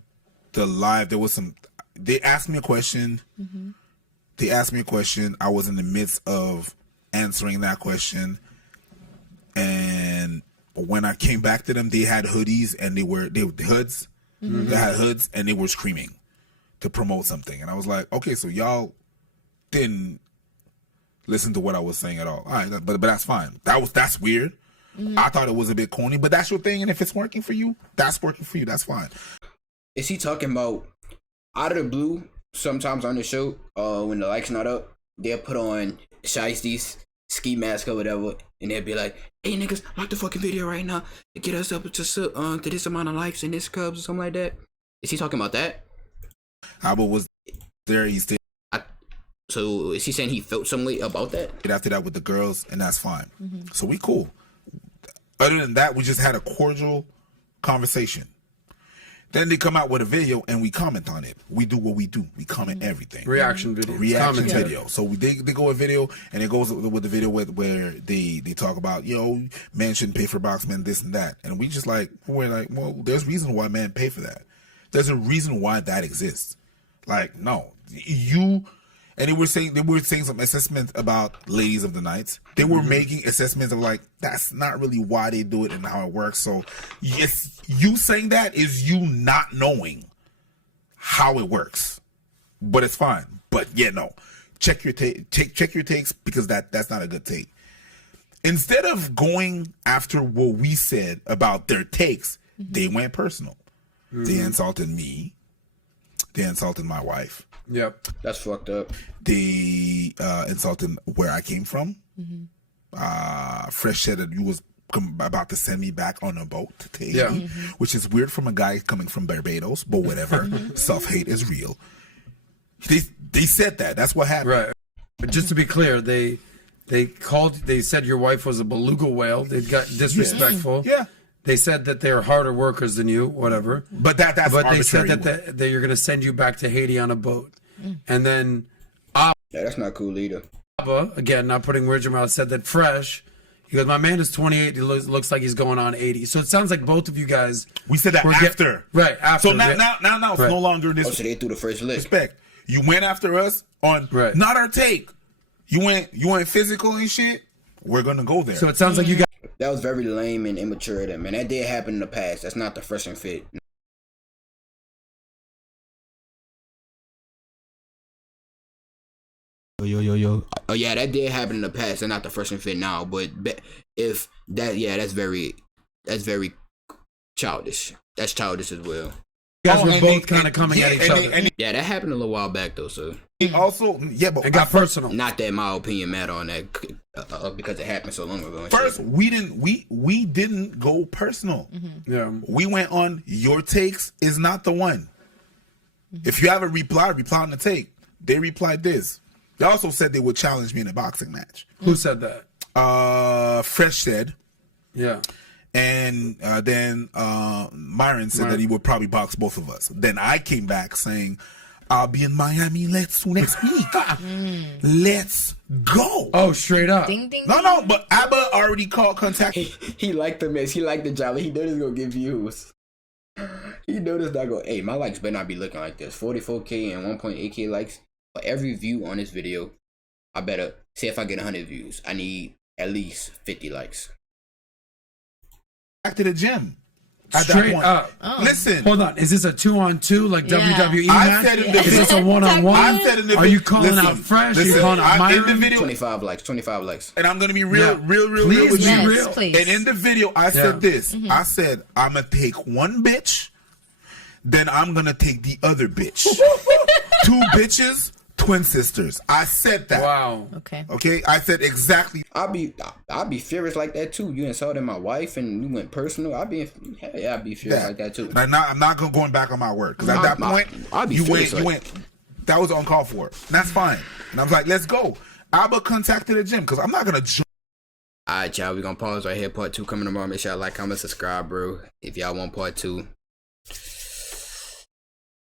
the live there was some. They asked me a question. They asked me a question. I was in the midst of answering that question, and when I came back to them, they had hoodies and they were hoods. They had hoods and they were screaming to promote something. And I was like, okay, so y'all didn't listen to what I was saying at all. All right, but that's fine. That's weird. I thought it was a bit corny, but that's your thing. And if it's working for you, that's working for you. That's fine. Is he talking about out of the blue? Sometimes on the show, when the likes not up, they'll put on Shiesty's ski mask or whatever, and they'll be like, "Hey niggas, like the fucking video right now to get us up to this amount of likes and this cubs or something like that." Is he talking about that? Abba was there. He stayed So is he saying he felt some way about that? after that with the girls, and that's fine. So we cool. Other than that, we just had a cordial conversation. Then they come out with a video and we comment on it. We do what we do. We comment everything. Reaction video. Reaction Commentary. video. So they go a video, and it goes with the video where they talk about, men shouldn't pay for box men, this and that. And we're like, well, there's a reason why men pay for that. There's a reason why that exists. Like, no, and they were saying some assessments about ladies of the night. They were making assessments of like, that's not really why they do it and how it works. So yes, you saying that is you not knowing how it works. But it's fine. But yeah, no. Check your check your takes, because that's not a good take. Instead of going after what we said about their takes, they went personal. They insulted me. They insulted my wife. Yep. That's fucked up. They insulted where I came from. Fresh said that you was about to send me back on a boat to Tahiti, which is weird from a guy coming from Barbados, but whatever. Self-hate is real. They said that. That's what happened. Right. But just to be clear, they said your wife was a beluga whale. They got disrespectful. Yeah. They said that they're harder workers than you, whatever. But that's But they said arbitrary. that you're going to send you back to Haiti on a boat. And then Yeah, that's not cool either. Abba, again, not putting words in your mouth, said that Fresh, he goes, my man is 28. He looks like he's going on 80. So it sounds like both of you guys. We said that were after. Right, after. So now it's Right. no longer this Oh, so they threw the first lick. respect. You went after us on not our take. You went physical and shit. We're gonna go there. So it sounds like you guys. That was very lame and immature of them, man. That did happen in the past. That's not the fresh and fit. Yo. Oh yeah, that did happen in the past. They're not the fresh and fit now. But if that, yeah, that's very childish. That's childish as well. You guys were both kind of coming at each other. Yeah, that happened a little while back though. So also, yeah, but it got personal. Not that my opinion matter on that because it happened so long ago. First, we didn't go personal. Yeah, we went on your takes is not the one. If you have a reply on the take. They replied this. They also said they would challenge me in a boxing match. Who said that? Fresh said. Yeah. And then Myron said that he would probably box both of us. Then I came back saying, I'll be in Miami next week. Let's go. Oh, straight up. Ding, ding, No, but Abba already called contact. He liked the mess. He liked the jolly. He knew this gonna get views. He knew this not go. Hey, my likes better not be looking like this. 44K and 1.8K likes. For every view on this video, I better say if I get 100 views, I need at least 50 likes. Back to the gym. At Straight that point. up. Listen. Hold on. Is this a 2-on-2 like Yeah. WWE I match? said in the Is this a video. one-on-one? I said in the Are you calling out Fresh? Are you calling out in the Myron? video, 25 likes. and I'm gonna be real Please with be you. real. Please. And in the video, I said this. I said, I'm going to take one bitch, then I'm going to take the other bitch. Two bitches, twin sisters. I said that. Wow. Okay. Okay? I said exactly. I'll be furious like that too. You insulted my wife and you went personal. I'd be furious like that too. And I'm not going back on my word. Because at that point, I'd be you furious went, that was uncalled for. And that's fine. And I was like, let's go. Abba contacted the gym because I'm not gonna. Alright, y'all, we gonna pause right here. Part 2 coming tomorrow. Make sure y'all like, comment, subscribe, bro. If y'all want part 2,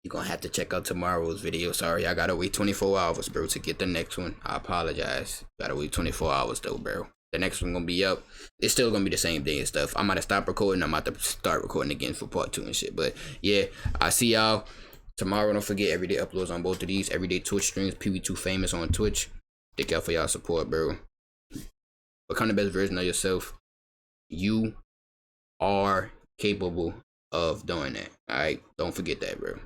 you're gonna have to check out tomorrow's video. Sorry, I gotta wait 24 hours, bro, to get the next one. I apologize. Gotta wait 24 hours though, bro. The next one gonna be up. It's still gonna be the same day and stuff. I might have stopped recording. I'm about to start recording again for part 2 and shit. But yeah, I see y'all tomorrow. Don't forget, everyday uploads on both of these. Everyday Twitch streams. PB2 Famous on Twitch. Thank y'all for y'all support, bro. Become the best version of yourself. You are capable of doing that. Alright? Don't forget that, bro.